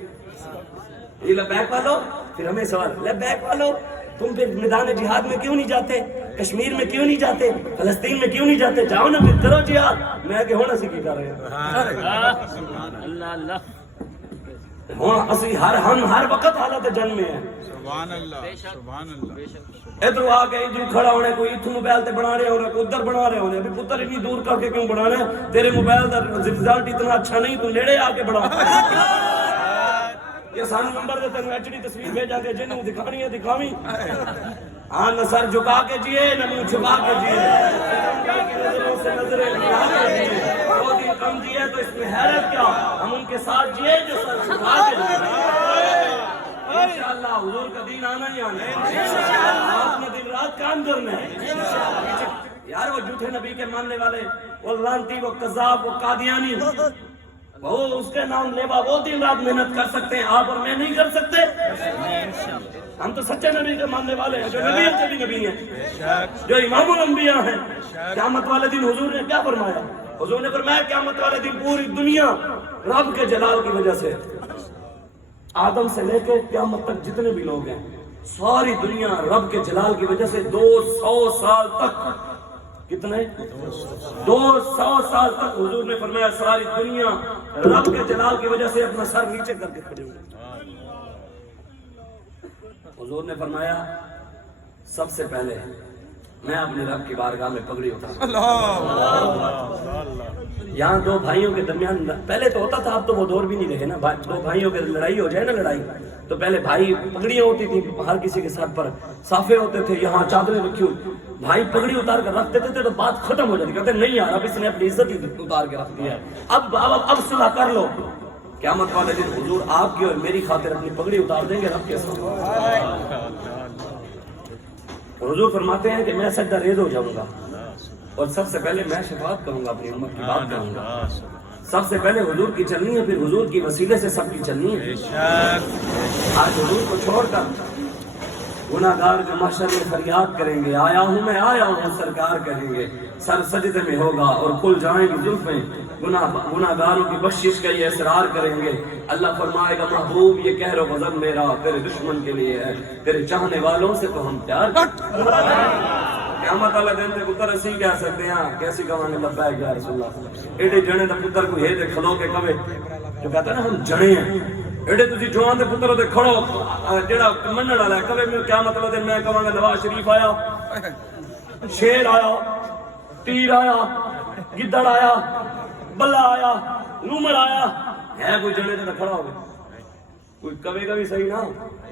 یہ لبیک والو, پھر ہمیں سوال لبیک والو تم پھر میدان جہاد میں کیوں نہیں جاتے, کشمیر میں کیوں نہیں جاتے, فلسطین میں کیوں نہیں جاتے, جاؤ نا پھر کرو جہاد. میں کہ ہونا سکی کر رہے ہیں ہم ہر وقت حالت جنگ میں ہیں. سبحان اللہ سبحان اللہ. ادھر آ کے ادھر کھڑا ہونے, کوئی اتھو موبائل تے بنا رہے ہونے, کوئی ادھر بنا رہے ہونے. ابھی پتر اتنی دور کر کے کیوں بنانا ہے, تیرے موبائل دا رزلٹ اتنا اچھا نہیں, تو نیڑے آ کے بنا. یہ سان نمبر دے تینوں ایچ ڈی تصویر بھیجا کے جنوں دکھانی ہے دکھاویں. ہاں نہ سر جھکا کے جیے نہ منہ چھپا کے جیے, نظروں سے نظریں ملا کے جیے. کم جیے تو اس میں حیرت کیا، ہم ان کے ساتھ جیے جو سر جھکا کے جیے۔ انشاءاللہ حضور کا دین آنا ہی آنا ہے، آپ نے دن رات کام کرنا ہے۔ یار وہ جھوٹے نبی کے ماننے والے، وہ لعنتی، وہ قذاب، وہ قادیانی، وہ اس کے نام لیوا، وہ دن رات محنت کر سکتے ہیں، آپ اور میں نہیں کر سکتے۔ ہم تو سچے نبی کے ماننے والے ہیں، جو نبی کے بھی نبی ہیں، جو امام الانبیاء ہیں۔ قیامت والے دن حضور نے کیا فرمایا؟ حضور نے فرمایا قیامت والے دن پوری دنیا رب کے جلال کی وجہ سے، آدم سے لے کے قیامت تک جتنے بھی لوگ ہیں، ساری دنیا رب کے جلال کی وجہ سے 200 سال تک، کتنے؟ 200 سال تک حضور نے فرمایا ساری دنیا رب کے جلال کی وجہ سے اپنا سر نیچے کر کے کھڑے ہوئے۔ حضور نے فرمایا سب سے پہلے میں اپنے رب کی بارگاہ میں پگڑی اٹھا، یہاں دو بھائیوں کے درمیان پہلے تو ہوتا تھا، اب تو وہ دور بھی نہیں رہے نا، دو بھائیوں کے لڑائی ہو جائے نا، لڑائی تو پہلے بھائی پگڑیاں ہوتی تھی ہر کسی کے سر پر، صافے ہوتے تھے، یہاں چادریں رکھی ہوئی، بھائی پگڑی اتار کر رکھ دیتے تھے تو بات ختم ہو جاتی، کہتے نہیں یار اب اس نے اپنی عزت ہی اتار کے رکھ دیا ہے، اب صلح کر لو۔ قیامت والے دن حضور آپ کی اور میری خاطر اپنی پگڑی اتار دیں گے رب کے ساتھ۔ حضور فرماتے ہیں کہ میں سجدہ ریز ہو جاؤں گا اور سب سے پہلے میں شفاعت کروں گا، اپنی امت کی بات کروں گا، سب سے پہلے حضور کی چلنی ہے، پھر حضور کی وسیلے سے سب کی چلنی ہے۔ آج حضور کو چھوڑ کر گناہگار جو محشر میں فریاد کریں گے، آیا ہوں میں آیا ہوں سرکار کہیں گے، سر سجدے میں ہوگا اور کھل جائیں گی زلفیں، گناہگاروں کی بخشش کا یہ اصرار کریں گے۔ اللہ فرمائے گا محبوب یہ کہر و غضب میرا تیرے دشمن کے لیے ہے، تیرے چاہنے والوں سے تو ہم پیار کرتے ہیں۔ قیامت والا دن تے پتر اسی کہہ سکتے ہیں کیسی کہاں لبیک یا رسول اللہ، ایڈے جنے دا پتر کوئی ہے تے کھلو کے کہے، جو کہتا ہے نا ہم جنے ہیں، ایڈے تسی جوان دے پتر تے کھڑو جڑا منن والا ہے کہے میں قیامت والا دن میں کہاں گا نواز شریف آیا، شیر آیا، تیر آیا، گدڑ آیا، بلا آیا، لومڑ آیا، ہے کوئی جنے تے کھڑا ہوگا، کوئی کبھی کبھی صحیح نہ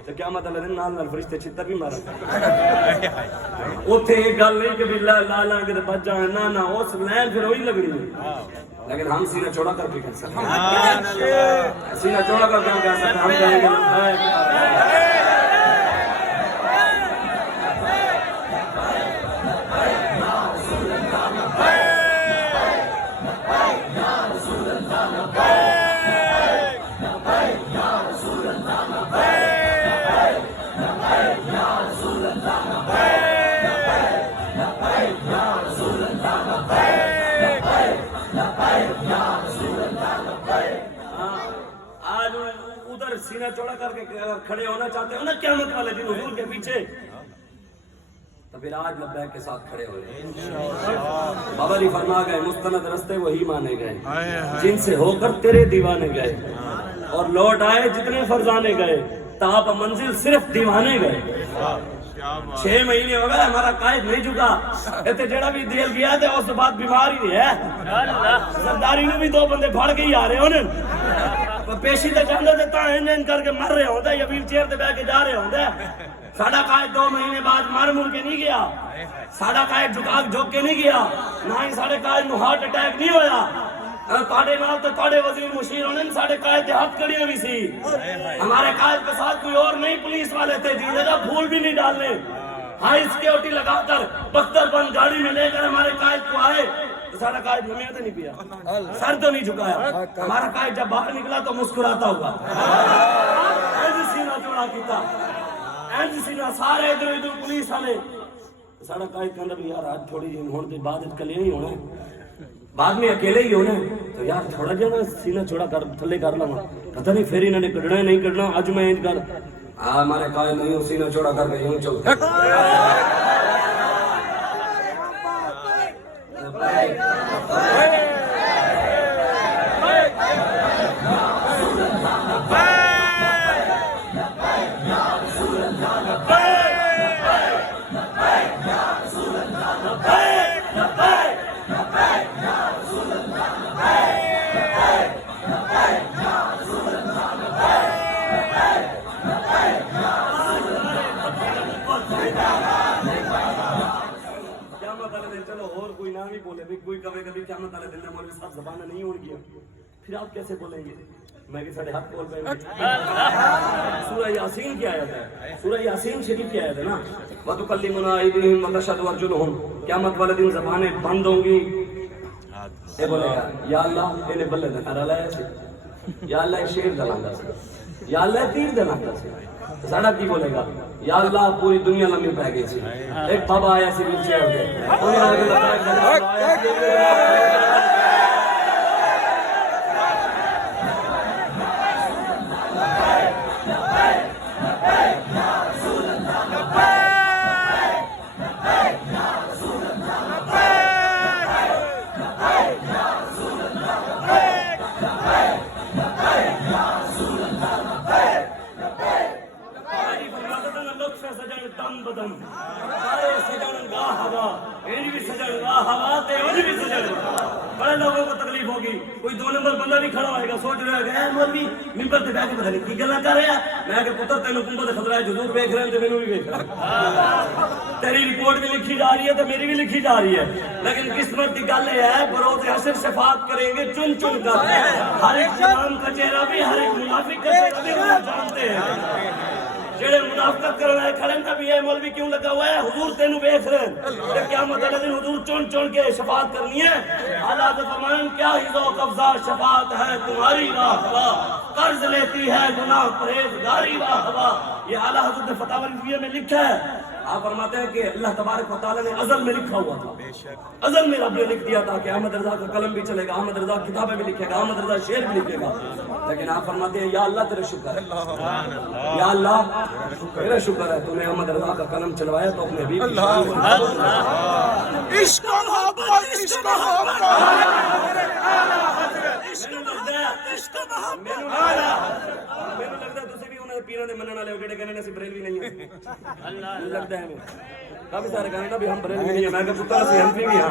تو قیامت اللہ دن نال نال فرشتے چھتر بھی مارا اوتھے ایک گل نہیں کہ بھی لا لا کے بچ جائیں، نہ اس لین پھر وہی لگنی ہے، لیکن ہم سینہ چوڑا کر کے کہہ سکتے ہیں، سینہ چوڑا کر کے کہہ سکتے ہیں، ہم کہیں گے سینہ چوڑا کر کے کھڑے ہونا چاہتے ہو نا قیامت والے دن حضور کے پیچھے، تو پھر آج لبیک کے ساتھ کھڑے ہو رہے ہیں۔ بابا جی فرما گئے مستند رستے وہی مانے گئے جن سے ہو کر تیرے دیوانے گئے، اور لوٹ آئے جتنے فرزانے گئے، تاپ منزل صرف دیوانے گئے۔ 6 مہینے ہو گئے ہمارا قائد نہیں جھکا، ایتے جڑا بھی دیل گیا تھا اس بعد بیمار ہی ہے، سرداری نے بھی 2 بندے پھڑ کے ہی آ رہے ہونے، پیشی تے جاندے تے تاں انجن کر کے مر رہے ہوندا یا ویل چیئر تے بیٹھ کے جا رہے ہوندا۔ ساڈا قائد 2 مہینے بعد مر مر کے نہیں گیا، ساڈا قائد جھک کے نہیں گیا، نہ ہی ساڈے قائد نو ہارٹ اٹیک نہیں ہویا۔ تاڑے نال تو تاڑے وزیر مشیر ہونے ساڑے قائد دے ہاتھ کڑی ہوئی سی، ہمارے قائد کے ساتھ کوئی اور نہیں پولیس والے تھے جنہیں کا پھول بھی نہیں ڈالنے، ہائی سیکیورٹی لگا کر بختر بند گاڑی میں لے کر ہمارے قائد کو آئے، سارا قائد نمیاں تے نہیں پیا، سر تو نہیں جھکایا، ہمارا قائد جب باہر نکلا تو مسکراتا ہوگا، ایسے سینہ چوڑا کیتا، ایسے سینہ سارے ادھر ادھر پولیس والے، سارا قائد کہندا بھی یار آج تھوڑی جی ہون دے بعد کلیاں ہی ہونا ہے، بعد میں اکیلے ہی ہونا ہے، تو یار تھوڑا جا میں سینہ چوڑا کر تھلے کر لوں، پتہ نہیں پھر انہوں نے کڈنا ہے نہیں کڈنا، اج میں ان کر ہمارے قائد نہیں ہوں، سینہ چوڑا کر کے یوں چلتا کوئی کبھی کبھی کیا قیامت والے دن میں مولوی صاحب زبانیں نہیں ہوں گی پھر آپ کیسے بولیں گے؟ میں کہ ساڑھے ہاتھ بول پائیں گے. سورہ یاسین کی آیت ہے, سورہ یاسین شریف کی آیت ہے نا, وَتُكَلِّمُنَا أَيْدِيهِمْ وَتَشْهَدُ أَرْجُلُهُم, قیامت والے دن زبانیں بند ہوں گی. اے بولے گا یا اللہ انہیں بلے دن ارہ لائے سے, یا اللہ شیر دلاندہ سے, یا اللہ تیر دلاندہ سے. ساڑھا کی بولے گا یا اللہ پوری دنیا لمبی پہ گئی سی. ایک بابا آیا سی ویل چیئر کے, بڑے لوگوں کو تکلیف ہوگی. کوئی 2 نمبر بندہ بھی کھڑا ہوئے گا, سوچ رہے گا اے مولوی ممبر تے بیٹھ کے پتہ نہیں کی گلاں کر رہا ہے. میں کہ پتر تینوں حکومت خطرہ ہے, حضور دیکھ رہے ہیں تے مینوں بھی دیکھ رہا ہے. تیری رپورٹ بھی لکھی جا رہی ہے تے میری بھی لکھی جا رہی ہے, لیکن قسمت کی گل یہ ہے بروز حشر شفاعت کریں گے چن چن کر. ہر ایک امام کا چہرہ بھی, ہر ایک منافق کا چہرہ بھی ہم جانتے ہیں. جڑے منافقت کرنے والے کھڑے ہیں بھی یہ مولوی کیوں لگا ہوا ہے, حضور تینوں دیکھ رہے ہیں. قیامت والے دن حضور چن چن کے شفاعت کرنی ہے. اعلیٰ حضرت فرمائیں کیا ہی ذوق افزا شفاعت ہے تمہاری واہ واہ, قرض لیتی ہے گناہ پرہیزگاری واہ واہ. یہ اعلیٰ حضرت نے فتاوی رضویہ میں لکھا ہے. آپ فرماتے ہیں کہ اللہ تبارک و تعالیٰ نے ازل میں لکھا ہوا تھا, ازل میں رب نے لکھ دیا تھا کہ احمد رضا کا قلم بھی چلے گا, احمد رضا کتابیں بھی لکھے گا, احمد رضا شعر بھی لکھے گا. لیکن آپ فرماتے ہیں یا اللہ تیرے شکر ہے, یا اللہ تیرے شکر ہے تو نے احمد رضا کا قلم چلوایا تو اپنے حبیب عشق محبت عشق محبت ਮੈਨੂੰ ਲੱਗਦਾ ਤੁਸੀਂ ਵੀ ਉਹਨਾਂ ਦੇ ਪੀਰਾਂ ਦੇ ਮੰਨਣ ਵਾਲੇ ਹੋ ਜਿਹੜੇ ਕਹਿੰਦੇ ਨੇ ਅਸੀਂ ਬਰੇਲਵੀ ਨਹੀਂ ਹਾਂ. ਲੱਗਦਾ ਹੈ ਮੈਨੂੰ ਕਾਫੀ ਸਾਰੇ ਕਹਿੰਦੇ ਨਾ ਵੀ ਹਮ ਬਰੇਲਵੀ ਨਹੀਂ ਹੈ. ਮੈਂ ਕਿਹਾ ਪੁੱਤਰ ਅਸੀਂ ਹਨਫੀ ਵੀ ਹਾਂ.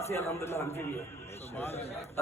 ਅਸੀਂ ਅਲਹਮਦੁਲਿਲਾ ਹਨਫੀ ਵੀ ਹਾਂ,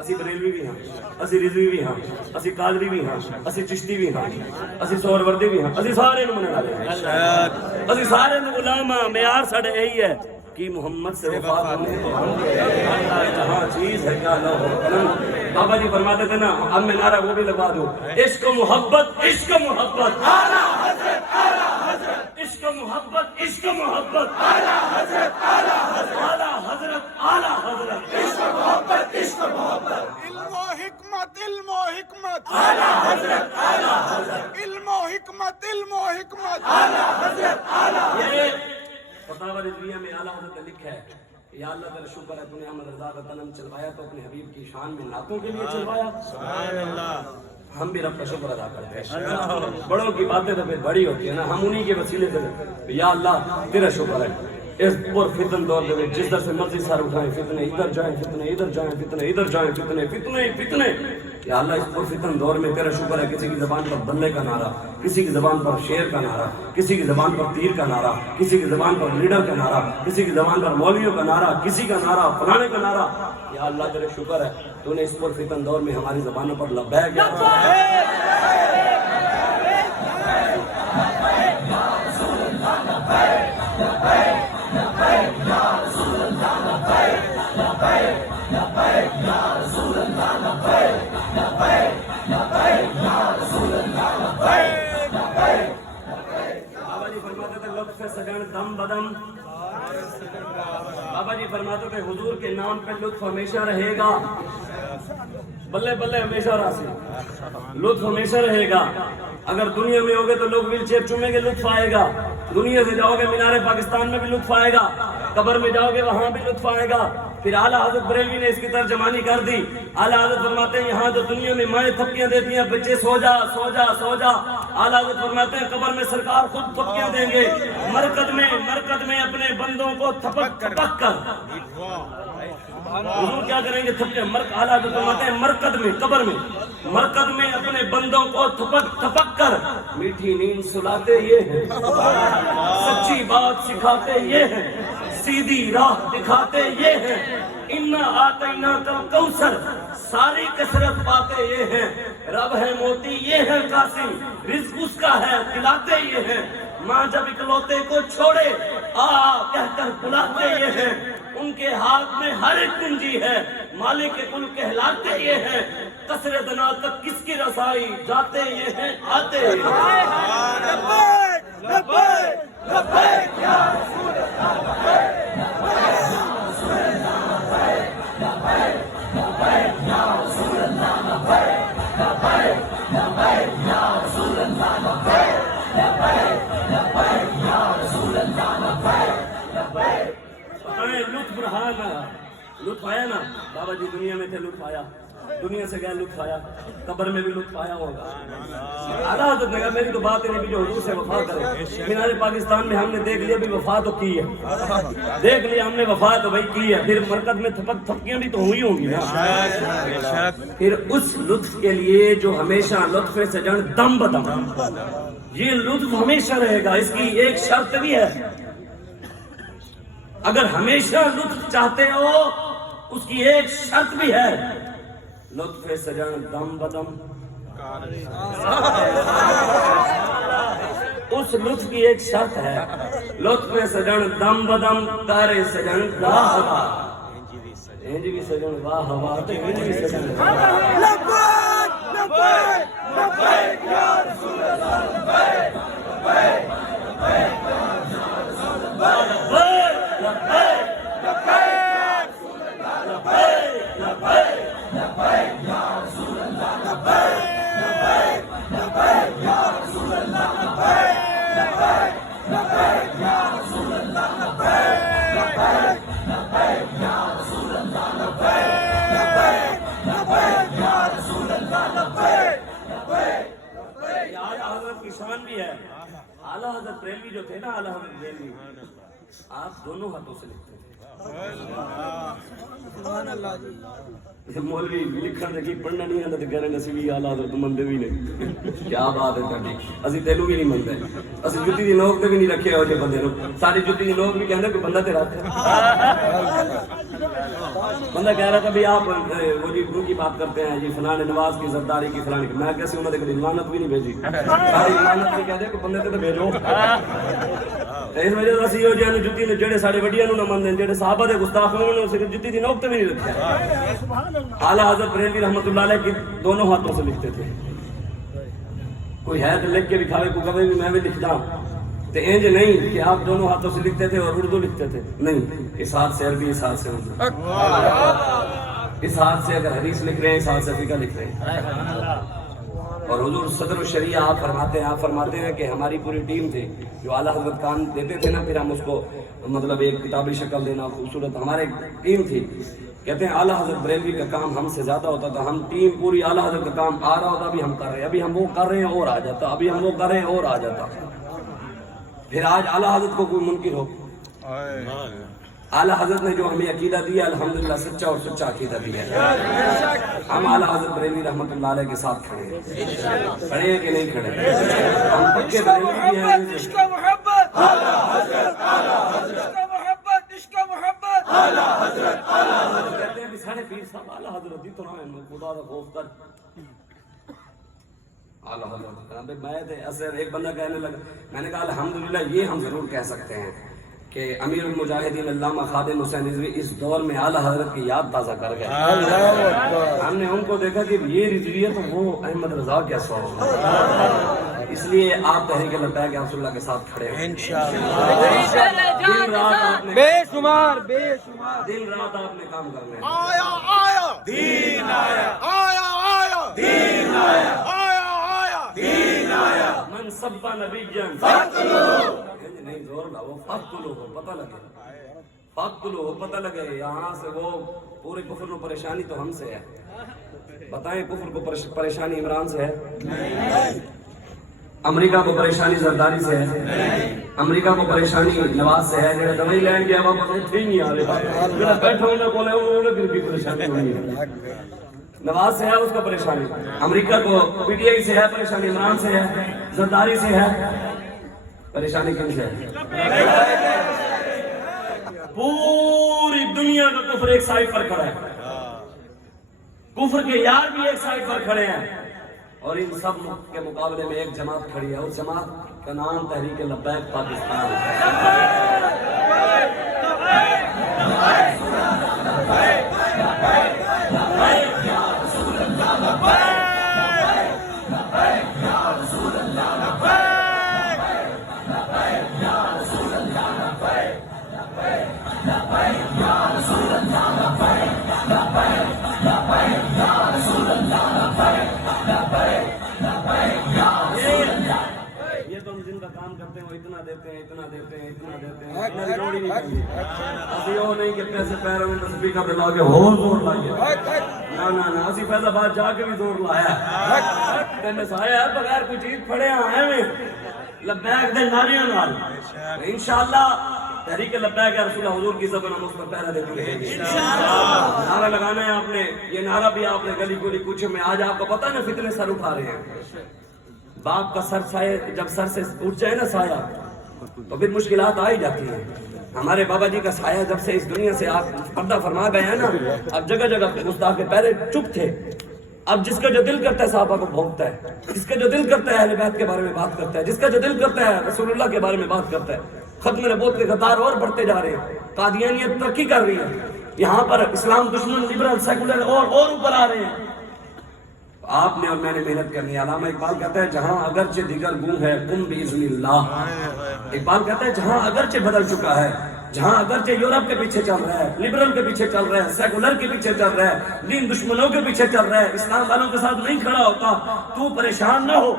ਅਸੀਂ ਬਰੇਲਵੀ ਵੀ ਹਾਂ, ਅਸੀਂ ਰਿਜ਼ਵੀ ਵੀ ਹਾਂ, ਅਸੀਂ ਕਾਦਰੀ ਵੀ ਹਾਂ, ਅਸੀਂ ਚਿਸ਼ਤੀ ਵੀ ਹਾਂ, ਅਸੀਂ ਸੋਹਰਵਰਦੀ ਵੀ ਹਾਂ. ਅਸੀਂ ਸਾਰੇ ਨੂੰ ਮੰਨਣ ਵਾਲੇ ਹਾਂ, ਅਸੀਂ ਸਾਰੇ ਨੂੰ ਗੁਲਾਮ ਹਾਂ. ਮਿਆਰ ਸਾਡਾ ਇਹੀ ਹੈ کہ محمد سے وفات ہونے تو ہم جہاں چیز ہے کیا نہ ہو قلم. بابا جی فرماتے تھے نا, اب میں نعرہ وہ بھی لگوا دوں, عشق محبت عشق محبت اعلیٰ حضرت اعلیٰ حضرت, عشق محبت عشق محبت اعلیٰ حضرت اعلیٰ حضرت, اعلیٰ حضرت اعلیٰ حضرت, عشق محبت عشق محبت, علم و حکمت علم و حکمت اعلیٰ حضرت اعلیٰ حضرت, علم و حکمت علم و حکمت اعلیٰ حضرت اعلیٰ. یہ فتاوی رضویہ میں اعلیٰ حضرت نے لکھا ہے یا اللہ تیرا شکر ہے تو نے احمد رضا کا قلم چلوایا تو اپنے حبیب کی شان میں نعتوں کے لیے چلوایا. ہم بھی رب کا شکر ادا کرتے ہیں. بڑوں کی باتیں تو پھر بڑی ہوتی ہے نا, ہم انہی کے وسیلے سے یا اللہ تیرا شکر ہے اس پر فتن دور میں جس در سے مرضی سر اٹھائیں فتنے ادھر جائیں, فتنے ادھر جائیں, فتنے ادھر جائیں, فتنے فتنے فتنے. یا اللہ اس پر فتن دور میں تیرا شکر ہے کسی کی زبان پر بلے کا نعرہ, کسی کی زبان پر شیر کا نعرہ, کسی کی زبان پر تیر کا نعرہ, کسی کی زبان پر لیڈر کا نعرہ, کسی کی زبان پر مولویوں کا نعرہ, کسی کا نعرہ فلانے کا نعرہ. یا اللہ تیرے شکر ہے تو نے اس پر فتن دور میں ہماری زبانوں پر لبیک دم بدم. بابا جی فرماتے تھے حضور کے نام پہ لطف ہمیشہ رہے گا, بلے بلے ہمیشہ راسی, لطف ہمیشہ رہے گا. اگر دنیا میں ہوگے تو لوگ ویل چیئر چومیں گے, لطف آئے گا. دنیا سے جاؤ گے مینار پاکستان میں بھی لطف آئے گا, قبر میں جاؤ گے وہاں بھی لطف آئے گا. پھر اعلیٰ حضرت بریلوی نے اس کی ترجمانی کر دی. اعلیٰ حضرت فرماتے ہیں یہاں جو دنیا میں مائیں تھپکیاں دیتی ہیں بچے سو جا سو جا سو جا, اعلیٰ حضرت فرماتے ہیں قبر میں سرکار خود تھپکیاں دیں گے مرکز میں اپنے بندوں کو تھپک تھپک کر. حضور کیا کریں گے تھپکیاں, اعلیٰ حضرت فرماتے ہیں مرکز میں قبر میں مرکز میں اپنے بندوں کو تھپک تھپک کر میٹھی نیند سلاتے یہ ہیں, سچی بات سکھاتے یہ ہیں, سیدھی راہ دکھاتے یہ ہیں, انا آتینا کل کوثر ساری کثرت پاتے یہ ہیں, رب ہے موتی یہ ہے قاسم رزق اس کا ہے کھلاتے یہ ہیں, ماں جب اکلوتے کو چھوڑے آ کہہ کر بلاتے یہ ہیں، ان کے ہاتھ میں ہر ایک کنجی ہے، مالک کل کہلاتے یہ ہیں، قصر دنا تک کس کی رسائی، جاتے یہ ہیں آتے یہ ہیں۔ لبیک لبیک یا رسول لطف رہا نا، لطف آیا نا بابا جی، دنیا میں تھے لطف آیا، دنیا سے گیا لطف آیا، قبر میں بھی لطف آیا ہوگا۔ اعلیٰ حضرت نے کہا میری تو بات ہی نہیں جو حضور سے وفا کرے، مینار پاکستان میں ہم نے دیکھ لیا بھی وفا تو کی ہے، دیکھ لیا ہم نے وفا تو بھائی کی ہے، پھر مرکز میں تھپکیاں بھی تو ہوئی ہوں گی نا، پھر اس لطف کے لیے جو ہمیشہ لطف سجن دم بدم، یہ لطف ہمیشہ رہے گا، اس کی ایک شرط بھی ہے، اگر ہمیشہ لطف چاہتے ہو اس کی ایک شرط بھی ہے، لطف سجن دم بدم، اس لطف کی ایک شرط ہے، لطف سجن دم بدم تارے سجن واہ واہ، انج بھی سجن واہ واہ، انج بھی سجن لبیک لبیک لبیک یا رسول اللہ لبیک لبیک شان بھی ہے۔ اعلیٰ حضرت بریلوی جو تھے نا، اعلیٰ حضرت بریلوی آپ دونوں ہاتھوں سے لکھتے تھے، مولوی لکھن لگی پڑھنا نہیں آتا تو کہہ رہے نسی بھی اعلیٰ حضرت منتے بھی نہیں، کیا بات ہے تھوڑی، اسی تینوں بھی نہیں منتے، اسی جتی دی نوک تے بھی نہیں رکھے ہو جے بندے نو، ساری جتی دی نوک بھی کہندے کوئی بندہ تے رکھ، بندہ کہہ رہا تھا بھی آپ وہ جی ان کی بات کرتے ہیں جی فلاں نواز کی زرداری کی فلاں کی، میں کیسے انہوں نے کبھی لعنت بھی نہیں بھیجی، ساری لعنت نہیں کہتے کوئی بندے تے بھیجو، اس وجہ سے اسی ہو جانے جتی نے جڑے ساڈے وڈیاں نو نہ مندے، جڑے صحابہ دے گستاخ انہوں نے صرف جتی دی نوک تے بھی نہیں رکھا۔ اعلیٰ حضرت بریلوی رحمۃ اللہ علیہ کی دونوں ہاتھوں سے لکھتے تھے، کوئی ہے تو لکھ کے دکھاوے، کوئی کہے بھی میں بھی لکھتا ہوں، تو انج نہیں کہ آپ دونوں ہاتھوں سے لکھتے تھے اور اردو لکھتے تھے، نہیں، اس ہاتھ سے عربی، اس ہاتھ سے اردو، اس ہاتھ سے اگر حدیث لکھ رہے ہیں، اس ہاتھ سے فقہ لکھ رہے ہیں۔ اور حضور صدر الشریعہ آپ فرماتے ہیں کہ ہماری پوری ٹیم تھی جو اعلیٰ حضرت کام دیتے تھے نا، پھر ہم اس کو مطلب ایک کتابی شکل دینا خوبصورت، ہمارے ٹیم تھی، کہتے ہیں اعلیٰ حضرت بریلوی کا کام ہم سے زیادہ ہوتا تھا، ہم ٹیم پوری اعلیٰ حضرت کا کام آ رہا ہوتا، ابھی ہم کر رہے ہیں، ابھی ہم وہ کر رہے ہیں اور آ جاتا، ابھی ہم وہ کر رہے ہیں اور آ جاتا، پھر آج اعلیٰ حضرت کو کوئی منکر ہو، اعلیٰ حضرت نے جو ہمیں عقیدہ دیا الحمدللہ سچا اور سچا عقیدہ دیا ہے، ہم اعلیٰ حضرت بریلوی رحمۃ اللہ علیہ کے ساتھ کھڑے ہیں، کھڑے ہیں کہ نہیں کھڑے، ہم پکے بریلوی ہیں، عشق محبت اعلیٰ حضرت عشق محبت عشق محبت اعلیٰ حضرت کہتے ہیں کہ سارے پیر صاحب اعلیٰ حضرت دی تو نہ خدا کا خوف کر، اعلیٰ حضرت میں تھے اثر ایک بندہ کہنے لگا، میں نے کہا الحمدللہ یہ ہم ضرور کہہ سکتے ہیں کہ امیر المجاہدین علامہ خادم حسین رضوی اس دور میں اعلیٰ حضرت کی یاد تازہ کر گئے، ہم نے ان کو دیکھا کہ یہ رضویت وہ احمد رضا کے سوال، اس لیے آپ تحریک لبیک رسول اللہ کے ساتھ کھڑے ہیں دن رات آپ نے بے شمار دن رات آپ نے کام کرنا ہے، آیا آیا دین آیا آیا آیا دین آیا آیا آیا دین آیا من سب نبی جن نہیں زور لاؤ، فقتلو ہو پتہ لگے یہاں سے وہ پورے کفر کو پریشانی تو ہم سے ہے، بتائیں کفر کو پریشانی عمران سے ہے، امریکہ کو پریشانی زرداری سے ہے، امریکہ کو پریشانی نواز سے ہے، جڑے دوائی لین گیا واپس اتھے ہی نہیں آ رہے، جڑا بیٹھا ہونے کو لے انہوں نے پھر بھی پریشانی ہوئی ہے، نواز سے ہے اس کا پریشانی، امریکہ کو پی ٹی آئی سے ہے پریشانی، عمران سے ہے، زرداری سے ہے، پریشانی کن سے ہے؟ پوری دنیا کا کفر ایک سائڈ پر کھڑا ہے، کفر کے یار بھی ایک سائڈ پر کھڑے ہیں، اور ان سب کے مقابلے میں ایک جماعت کھڑی ہے، اس جماعت کا نام تحریک لبیک پاکستان ہے۔ یہ تو ہم جن کا کام کرتے ہیں وہ اتنا دیتے ہیں، اتنا دیتے ہیں، اتنا دیتے ہیں، اتنا لوڑ ہی نہیں کرتی۔ اسی وہ نہیں کہ پیسے پیروں میں تسبیح کا دلا کے ہو زور لائیے، نہ اسی فیض آباد جا کے بھی زور لایا تینے سایا ہے بغیر کوئی چیز پڑے آئے میں لبیک دے ناریاں نال انشاءاللہ تحریک لبیک یا رسول حضور کی زبان ہم اس پر پہرا دیتے ہیں۔ نعرہ لگانا ہے آپ نے، یہ نعرہ بھی آپ نے گلی گلی کچھ میں، آج آپ کو پتہ ہے نا فتنے سر اٹھا رہے ہیں۔ باپ کا سر سایہ جب سر سے اٹھ جائے نا سایہ تو پھر مشکلات آ ہی جاتی ہیں۔ ہمارے بابا جی کا سایہ جب سے اس دنیا سے آپ پردہ فرما گئے ہیں نا، اب جگہ جگہ گستاخ کے پہلے چپ تھے، اب جس کا جو دل کرتا ہے صحابہ کو بھونکتا ہے، جس کا جو دل کرتا ہے اہل بیت کے بارے میں بات کرتا ہے، جس کا جو دل کرتا ہے رسول اللہ کے بارے میں بات کرتا ہے۔ ختم نبوت کے قطار اور بڑھتے جا رہے ہیں، قادیانیت ترقی کر رہی ہے، یہاں پر اسلام دشمن لبرل سیکولر اور اوپر آ رہے ہیں۔ آپ نے اور میں نے محنت کرنی ہے۔ علامہ اقبال کہتا ہے جہاں اگرچہ دیگر گوں ہے کن باذن اللہ۔ اقبال کہتا ہے جہاں اگرچہ بدل چکا ہے، جہاں اگرچہ یورپ کے پیچھے چل رہا ہے، لبرل کے پیچھے چل رہا ہے، سیکولر کے پیچھے چل رہا ہے، دین دشمنوں کے پیچھے چل رہا ہے، اسلام والوں کے ساتھ نہیں کھڑا ہوتا، تو پریشان نہ ہو۔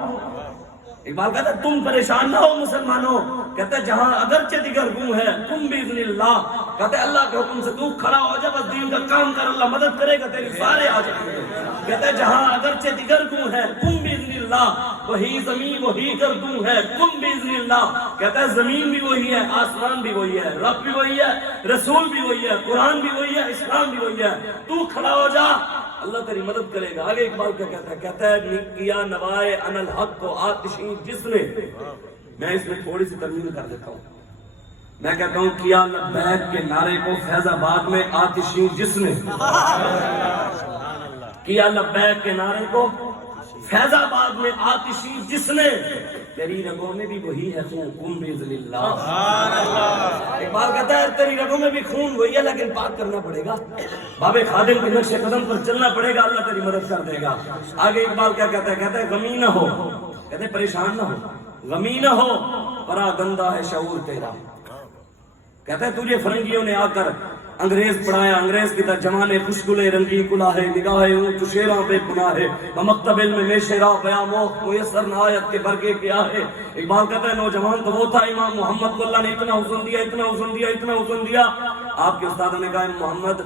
اقبال کہتا ہے تم پریشان نہ ہو مسلمانوں، کہتا ہے جہاں اگرچہ دیگر گوں ہے کن باذن اللہ، کہتا ہے اللہ کے حکم سے تو کھڑا ہو جا، بس دین کا کام کر، اللہ مدد کرے گا تیری سارے آ جائیں گے۔ کہتا ہے جہاں اگرچہ دیگر گوں ہے کن باذن اللہ، وہی زمین وہی گردوں ہے کن باذن اللہ۔ کہتا ہے زمین بھی وہی ہے، آسمان بھی وہی ہے، رب بھی وہی ہے، رسول بھی وہی ہے، قرآن بھی وہی ہے، اسلام بھی وہی ہے، تو کھڑا ہو جا، اللہ تیری مدد کرے گا۔ آگے اقبال کیا کہتا ہے؟ کہتا ہے کیا نوائے ان الحق کو آتشی جس نے، میں اس میں تھوڑی سی ترمیم کر دیتا ہوں، میں کہتا ہوں کیا لبیک کے نعرے کو فیض آباد میں آتشی جس نے، کیا لبیک کے نعرے کو فیض آباد میں آتشی جس نے، تیری رگوں میں بھی وہی ہے خون کن باذن اللہ۔ اقبال کہتا ہے تیری رگوں میں بھی خون وہی ہے لیکن پاک کرنا پڑے گا، باب خادم کے نقش قدم پر چلنا پڑے گا، اللہ تیری مدد کر دے گا۔ آگے اقبال کیا کہتا ہے؟ کہتا ہے غمی نہ ہو، کہتے ہیں پریشان نہ ہو، غمی نہ ہو، پرا گندہ ہے شعور تیرا۔ کہتا ہے تجھے فرنگیوں نے آ کر انگریز پڑھایا، انگریز کی ترجمانے خوشگلے رنگی کلاہے، نگاہے اونچ شیراں بے گناہے، بمکتب علم میں شیرا بیاں موت میسر نہایت کے برگے کیا ہے۔ اقبال کہتا ہے نوجوان تو وہ تھا امام محمد کو اللہ نے اتنا حسن دیا، اتنا حسن دیا، اتنا حسن دیا۔ آپ کے استاد نے کہا محمد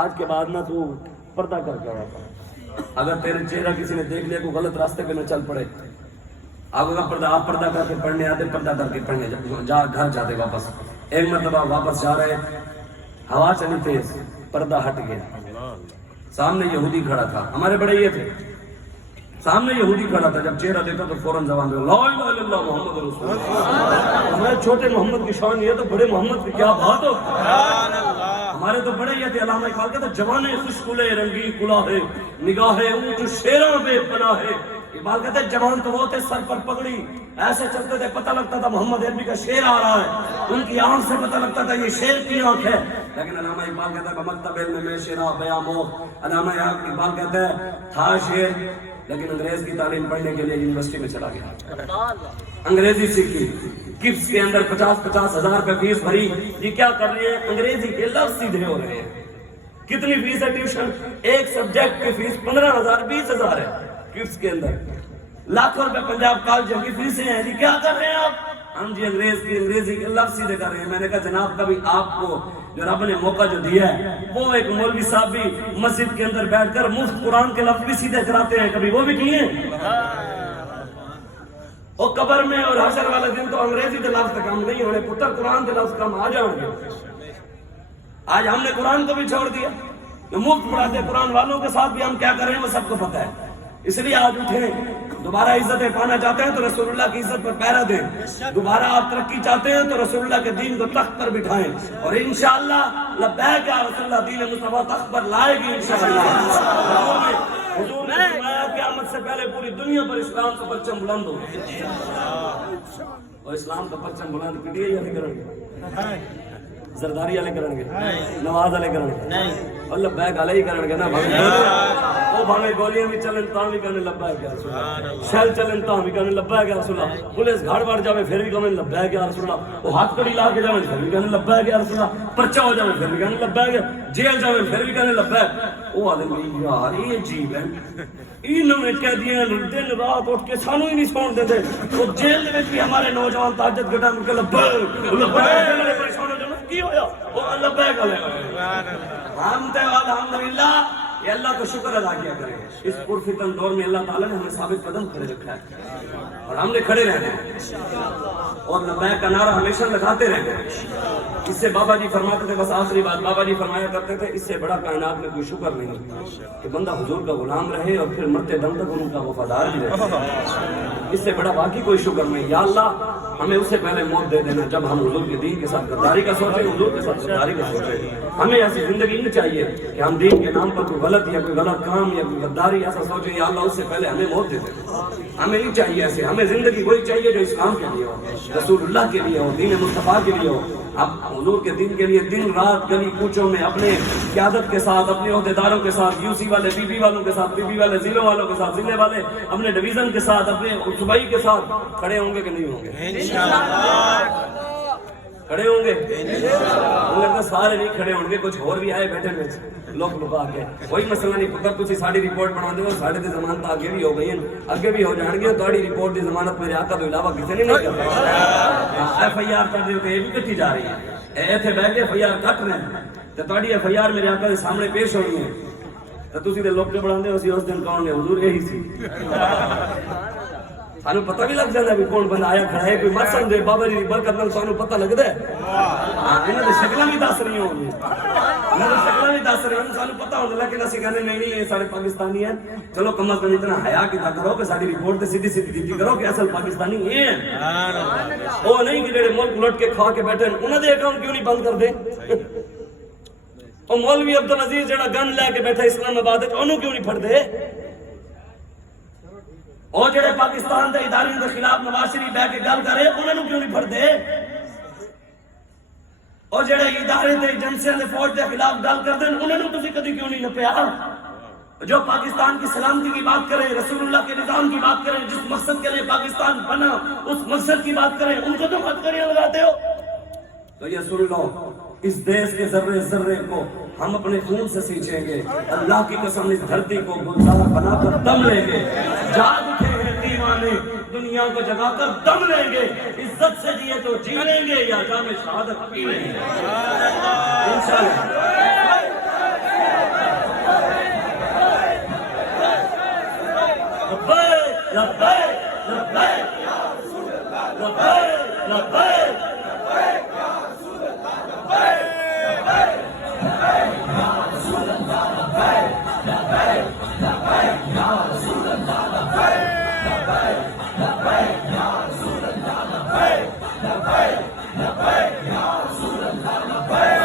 آج کے بعد نہ تو پردہ کر کے آیا تھا، اگر تیرے چہرہ کسی نے دیکھ لیا کوئی غلط راستے پہ نہ چل پڑے، آپ پردہ کر کے پڑھنے آتے، پردہ کر کے پڑھنے جا گھر جاتے واپس۔ ایک مرتبہ واپس جا رہے، ہوا چلی تیز، پردہ ہٹ گیا، سامنے یہودی کھڑا تھا، ہمارے بڑے یہ تھے، سامنے یہودی کھڑا تھا، جب چہرہ دیکھا تو فوراً زبان میں لا الہ الا اللہ محمد رسول اللہ۔ ہمارے چھوٹے محمد کی شان یہ تو بڑے محمد کی کیا بات ہو، ہمارے تو بڑے یہ تھے۔ علامہ اقبال کہتے جوانے خوشگلے رنگی کلاہے، نگاہے اونچ شیراں بے پناہے۔ اقبال کہتے ہیں جوان تو وہ تھے سر پر پگڑی، ایسے چلتے تھے پتہ لگتا تھا محمد عربی کا شیر آ رہا ہے، ان کی آنکھ سے پتہ لگتا تھا یہ شیر کی آنکھ ہے۔ لیکن علامہ اقبال کہتا ہے بمکتب علم میں شیرا بیاں موت۔ علامہ اقبال کہتا ہے تھا شیر لیکن انگریز کی تعلیم پڑھنے کے لیے یونیورسٹی میں چلا گیا، انگریزی سیکھی، کپس کے اندر 50-50 ہزار روپے فیس بھری۔ یہ کیا کر رہے ہیں؟ انگریزی کے لفظ سیدھے ہو رہے ہیں۔ کتنی فیس ہے ٹیوشن؟ ایک سبجیکٹ کی فیس 15,000 20,000 ہے کپس کے اندر، لاکھوں روپے پنجاب کالجوں کی فیسیں ہیں۔ جی کیا کر رہے ہیں آپ؟ ہم جی انگریزی کے لفظ سیدھے کر رہے ہیں۔ میں نے کہا جناب کبھی آپ کو جو رب نے موقع جو دیا ہے، وہ ایک مولوی صاحب بھی مسجد کے اندر بیٹھ کر مفت قرآن کے لفظ بھی سیدھے کراتے ہیں، کبھی وہ بھی کیے ہیں؟ اور قبر میں اور حشر والے دن تو انگریزی کے لفظ کام نہیں ہونے، پتر قرآن کے لفظ کام آ جائیں گے۔ آج ہم نے قرآن کو بھی چھوڑ دیا، جو مفت پڑھاتے قرآن والوں کے ساتھ بھی ہم کیا کر رہے ہیں وہ سب کو پتہ ہے۔ اس لیے آج اٹھیں، دوبارہ عزتیں پانا چاہتے ہیں تو رسول اللہ کی عزت پر پیرا دیں، دوبارہ آپ ترقی چاہتے ہیں تو رسول اللہ کے دین کو تخت پر بٹھائیں، اور انشاءاللہ لبیک یا رسول اللہ دین مصطفیٰ تخت پر لائے گی انشاءاللہ۔ حضور نے فرمایا قیامت سے سے پہلے پوری دنیا پر اسلام کا پرچم بلند ہو. اور اسلام کا پرچم بلند کٹیے یا نہیں کریں گے؟ زرداری والے کریں گے, نواز والے کریں گے, اللہ بیگ والے ہی کریں گے نا. وہ بھاوے گولیاں بھی چلن تاں بھی کہنے لبیک یا رسول اللہ, شیل چلن تاں بھی کہنے لبیک یا رسول اللہ, پولیس گھاڑ بڑھ جاوے پھر بھی کہنے لبیک یا رسول اللہ, وہ ہاتھ کڑی لا کے جاوے پھر بھی کہنے لبیک یا رسول اللہ, پرچہ ہو جاوے پھر بھی کہنے لبیک, جیل جاوے پھر بھی کہنے لبیک. وہ آدمی یار یہ عجیب ہے, انہوں نے کہہ دیا دن رات اٹھ کے سانو ہی نہیں سون دیتے. وہ جیل میں بھی ہمارے نوجوان تہجد کے ٹائم کے لبیک لبیک پریشان ہو جانا کی ہویا, وہ لبیک والے حمد الحمدللہ. یہ اللہ کا شکر ادا کیا کریں. اس پرفتن دور میں اللہ تعالیٰ نے ہمیں ثابت قدم کھڑے رکھا ہے اور ہم نے کھڑے رہنا ہے اور لبیک کا نعرہ ہمیشہ لگاتے رہنا ہے. اس سے بابا جی فرماتے تھے, بس آخری بات بابا جی فرمایا کرتے تھے, اس سے بڑا کائنات میں کوئی شکر نہیں کہ بندہ حضور کا غلام رہے اور پھر مرتے دم تک ان کا وفادار بھی رہے. اس سے بڑا واقعی کوئی شکر نہیں. یا اللہ ہمیں اس سے پہلے موت دے دینا جب ہم حضور کے دین کے ساتھ غداری کا سوچیں, حضور کے ساتھ غداری کا سوچیں. ہمیں ایسی زندگی نہیں چاہیے کہ ہم دین کے نام پر کوئی غلط یا کوئی غلط کام یا کوئی غداری ایسا سوچیں. یا اللہ اس سے پہلے ہمیں موت دے دے. ہمیں نہیں چاہیے ایسے. ہمیں زندگی وہی چاہیے جو اسلام کے لیے ہو, رسول اللہ کے لیے ہو, دین مصطفیٰ کے لیے ہو. اب حضور کے دین کے لیے دن رات گلی کوچوں میں اپنے قیادت کے ساتھ, اپنے عہدیداروں کے ساتھ, یو سی والے بی بی والوں کے ساتھ, بی بی والے ضلعوں والوں کے ساتھ, ضلع والے اپنے ڈویژن کے ساتھ, اپنے صوبائی کے ساتھ کھڑے ہوں گے کہ نہیں ہوں گے؟ کھڑے ہوں گے. انہیں سارے نہیں کھڑے ہوں گے, کچھ اور بھی آئے بیٹھے میں لوگ لکا کے. کوئی مسئلہ نہیں پکا, تھی ساری رپورٹ بنا دے, ساڑھے دی ضمانت آگے بھی ہو گئی ہیں, اگے بھی ہو جان گے. تھوڑی رپورٹ دی ضمانت میرے آقا تو علاوہ کسی نے نہیں کر رہا. ایف آئی آر کر دے یہ بھی کٹی جا رہی ہے. ایتھے بیٹھ کے ایف آئی آر کٹ رہے ہیں تو تھوڑی ایف آئی آر میرے آقا کے سامنے پیش ہونی ہے. تو تسی تے لوگ کے بڑھا دے اسی اس دن کون نے حضور یہی سی. سانو پتہ بھی لگ جاتا ہے کون بندہ آیا کھڑا ہے, کوئی مت سمجھے بابا جی برکت نال سانو پتہ لگدا ہے. انہاں دی شکلاں بھی دس رہی ہوں گی, انہاں دی شکلاں بھی دس رہی ہوں, سانو پتہ ہوندا لیکن اسی کہنے نہیں یہ سارے پاکستانی ہیں. چلو کم از کم اتنا حیا کیتا کرو کہ ساری رپورٹ تے سیدھی سیدھی دیتی کرو کہ اصل پاکستانی یہ ہیں. وہ نہیں کہ جڑے ملک لٹ کے کھا کے بیٹھے انہاں دے اکاؤنٹ کیوں نہیں بند کر دے. او مولوی عبدالعزیز جڑا گن لے کے بیٹھا اسلام آباد وچ اونوں کیوں نہیں پھڑ دے. اور جڑے پاکستان دے ادارے دے خلاف نواز شریف بیٹھ کے گل کرے انہاں کیوں نہیں پھڑ دے. اور جڑے ادارے دے ایجنسیاں دے فوج دے خلاف گل کردے انہاں تسی کدی کیوں نہیں نپیا. جو پاکستان کی سلامتی کی بات کریں, رسول اللہ کے نظام کی بات کریں, جس مقصد کے لیے پاکستان بنا اس مقصد کی بات کریں, ان کو تو مت کریاں لگاتے ہو. تو یہ سن لو, اس دیش کے ذرے ذرے کو ہم اپنے خون سے سینچیں گے. اللہ کی قسم اس دھرتی کو گلزار بنا کر دم لیں گے. جاگ اٹھے ہیں دیوانے, دنیا کو جگا کر دم لیں گے. عزت سے جیے تو جی لیں گے یا جام شہادت پی لیں گے انشاءاللہ. لبیک لبیک لبیک یا رسول اللہ, لبیک لبیک لبیک یا رسول اللہ, لبیک لبیک یا رسول اللہ, لبیک لبیک لبیک یا رسول اللہ, لبیک لبیک لبیک یا رسول اللہ, لبیک لبیک لبیک یا رسول اللہ, لبیک.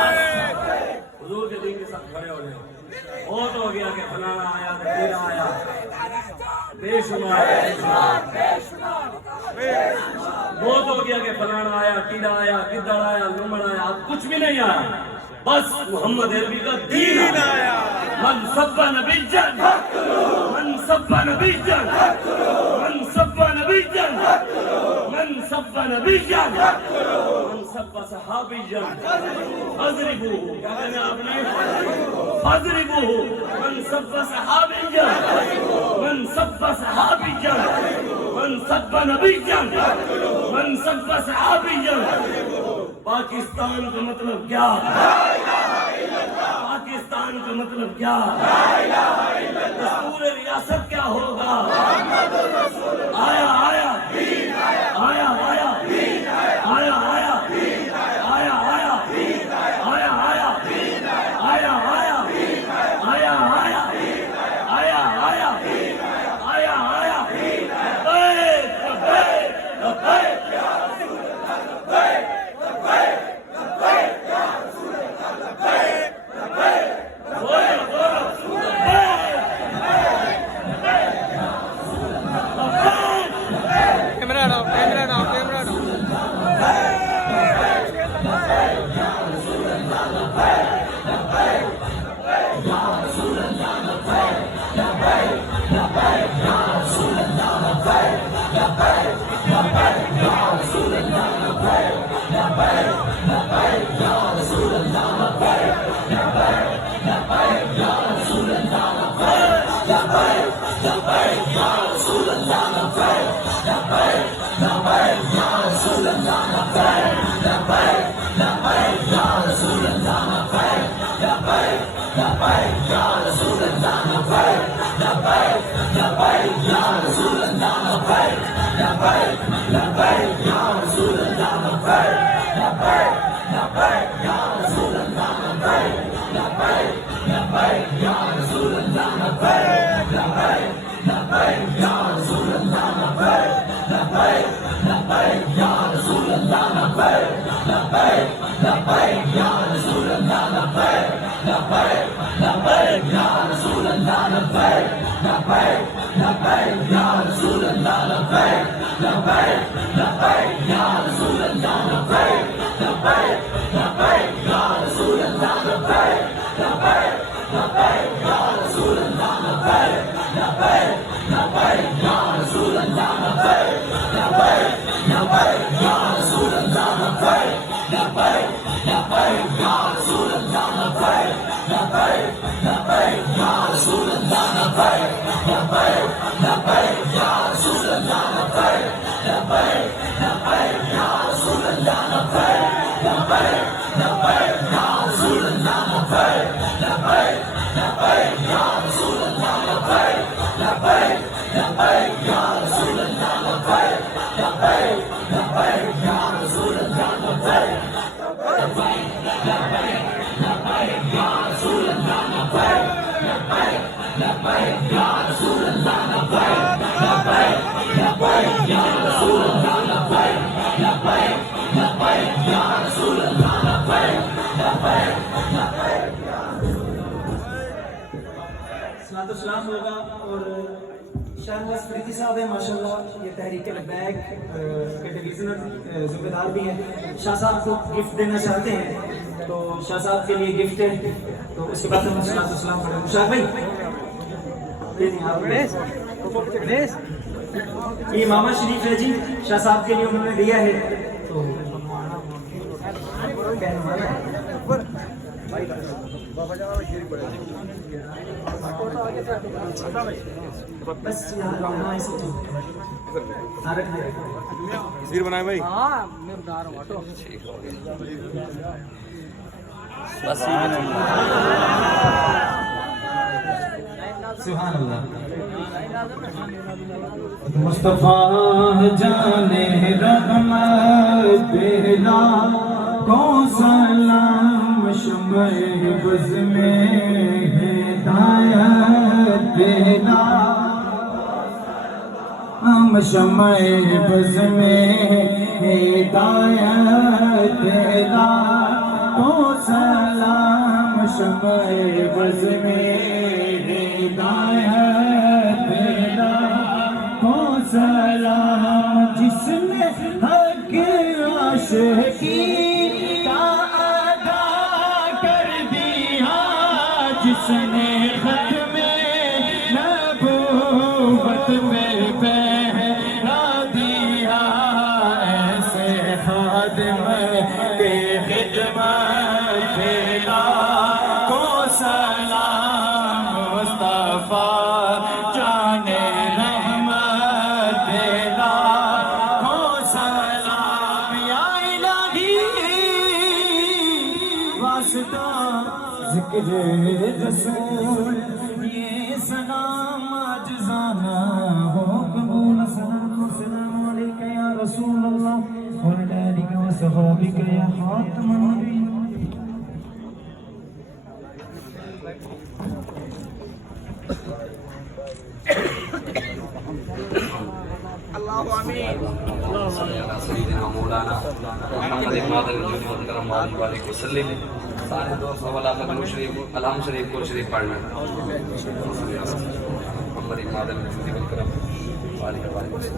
حضور کے دین کے ساتھ کھڑے ہو جائیں. بہت ہو گیا کہ فلانا آیا تیرا آیا, بے شمار بہت ہو گیا کہ فلانا آیا, ٹیڑا آیا, گدڑ آیا, لمڑ آیا, کچھ بھی نہیں آیا. بس محمد عربی کا دین آیا. من سب نبی جن, من سب نبی جن, من سب نبی جن, من سب نبی جن, من سب صحابی جن, فضربو, کیا کہنے آپ نے, فضربو, من سب صحابی جن, من سب صحابی جن, من سب نبی جن, من سب صحابی جن. پاکستان کا مطلب کیا, پاکستان کا مطلب کیا, پورے ریاست کیا ہوگا. آیا آیا آیا آیا آیا آیا آیا آیا آیا آیا آیا آیا آیا آیا آیا. السلام ہوگا اور شاہنواز فریدی صاحب ہیں ماشاءاللہ، یہ تحریک لبیک کے ڈویژنل ذمہ دار بھی ہیں. شاہ صاحب کو گفٹ دینا چاہتے ہیں تو شاہ صاحب کے لیے گفٹ ہے، تو اس کے بعد ہم السلام پڑھیں گے. شاہ بھائی یہ امامہ شریف ہے جی، شاہ صاحب کے لیے انہوں نے دیا ہے. تو بس تصویر بنائے بھائی. سبحان اللہ. مصطفیٰ جانے رحمت بلا کو سلام، شمع بز میں ہدایت بلا، ہم شمع بز میں ہدایت بلا کو سلام، شمع بز میں ہدایت بلا کو سلام، جس نے حق عاشقی کا ادا کر دیا، جس نے ختم نبوت میں پہرا دیا، ایسے خادم کے خدمت بلا کو سلام، مصطفیٰ جانے رحمت بلا کو سلام. یا الہی واسطہ ذکر رسول، یہ سلام عاجزانہ ہو قبول. السلام علیکہ یا رسول اللہ وعلی آلک و صحابک یا خاتم النبیین. سیدنا مولانا محمد وآلہ وسلم. سارے دوست حوالہ ختم شریف الحمد شریف کو شریف پڑھنا. محمد مادن کرم وآلہ وسلم.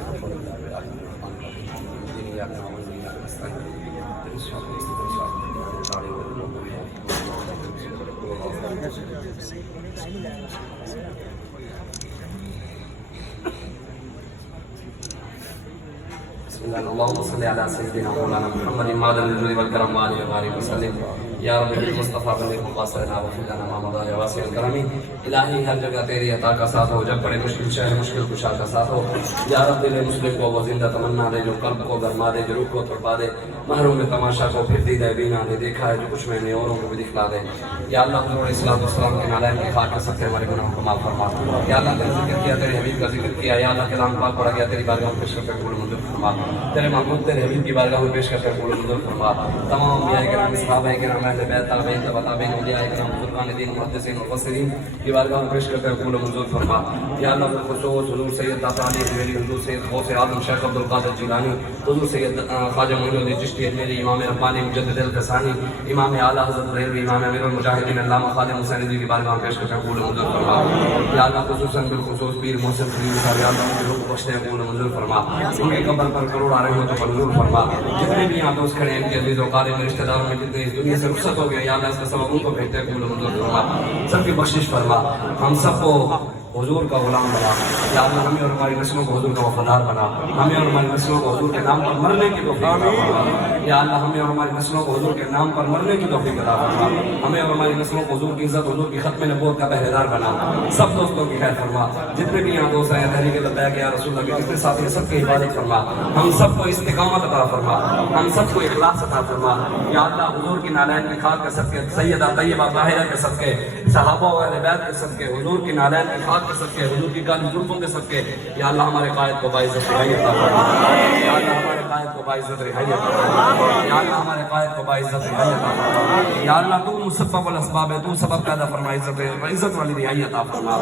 بسم الله اللهم صل على سيدنا مولانا محمد مادن الجود والكرم وعلى وبارك وسلم یا رب المصطفیٰ بلغ مقاصدنا واغفر لنا ما مضى یا واسع الکرم الہی ہر جگہ تیری عطا کا ساتھ ہو جب بڑے مشکل شہر مشکل کشا کا ساتھ ہو یا رب دل مسلم کو وہ زندہ تمنا دے جو قلب کو گرما دے جو روح کو تڑپا دے محروم میں تماشا کو پھر دیدہ بینا دے دیکھا ہے جو کچھ میں نے اوروں کو بھی دکھلا دے یا اللہ حضور اسلام والسلام کے نالین کی خاک سب کے ہمارے گناہوں کو معاف فرما یا اللہ تیرے ذکر کیا تیرے حبیب کا ذکر کیا یا اللہ کلام پاک پڑھا گیا تیری بارگاہ میں پیش کر کے قبول منظور فرما تیرے محبوب تیرے حبیب کی بارگاہ میں پیش کر کے قبول منظور فرما تمام انبیاء کرام صحابہ کرام اہل بیت تابعین تابعین اولیاء کرام بزرگان دین محدثین مفسرین کی بارگاہ میں پیش کر کے قبول منظور فرما یا اللہ بالخصوص حضور سید داتا علی حجویری حضور سید غوث اعظم شیخ عبد القادر جیلانی حضور سید خواجہ معین الدین چشتی اجمیری امام ربانی مجدد الفسانی امام اعلیٰ حضرت ریلوی امام امیر المجاہدین علامہ خادم حسین جی کی بارگاہ میں پیش کر کے قبول منظور فرما یا اللہ خصوصاً بالخصوص پیر محسن سلیم صاحب یا اللہ ان کے روح بخشتے ہیں قبول منظور فرما ان کے قبر پر کروڑ آ رہے ہو تو منظور فرما جتنے بھی یہاں دوست کھڑے ہیں ان کے عزیز و قارب میں رشتہ داروں میں جتنے اس دنیا سے رخصت ہو گئے یا اللہ اس کا سبب ان کو بھیجتے ہیں قبول منظور فرما سب کی بخشش فرما ہم سب کو حضور کا غلام بنا یا اللہ ہمیں اور ہماری نسلوں کو حضور کا وفادار بنا ہمیں اور ہماری نسلوں کو حضور کے نام پر مرنے کی توفیق عطا فرما یا اللہ ہمیں اور ہماری نسلوں کو حضور کے نام پر مرنے کی توفیق عطا فرما ہمیں اور ہماری نسلوں کو حضور کی عزت حضور کی ختم نبوت کا پہرے دار بنا سب دوستوں کی خیر فرما جتنے بھی یہاں دوست ہیں تحریک لبیک یا رسول اللہ کے جتنے ساتھی ہیں سب کی حفاظت فرما ہم سب کو استقامت عطا فرما ہم سب کو اخلاص عطا فرما یا اللہ حضور کی نالین کی خاک کے صدقے سیدہ طیبہ طاہرہ کے صدقے صحابہ و اہل بیت کے صدقے حضور کی نالین کی خاک کے صدقے حضور کی کالی زلفوں کے صدقے یا اللہ ہمارے قائد کو باعزت رہائی عطا فرما یا اللہ ہمارے قائد کو باعزت رہائی عطا فرما یا اللہ ہمارے قائد کو باعزت رہائی عطا فرما یا اللہ تو مسبب الاسباب ہے تو سبب پیدا فرما عزت والی رہائی عطا فرما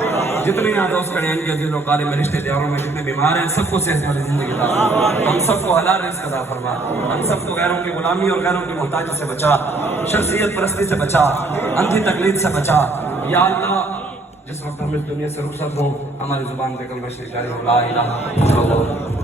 جتنے یہاں دوست کھڑے ہیں ان کے دل و قارب میں رشتے داروں میں جتنے بیمار ہیں سب کو صحت والی زندگی عطا فرما ہم سب کو حلال رزق عطا فرما ہم سب کو غیروں کی غلامی اور غیروں کی محتاجی سے بچا شخصیت پرستی سے بچا اندھی تقلید سے بچا یا اللہ جس وقت ہم اس دنیا سے رخصت ہوں ہماری زبان پہ کلمہ شریف جاری ہو لا الہ الا اللہ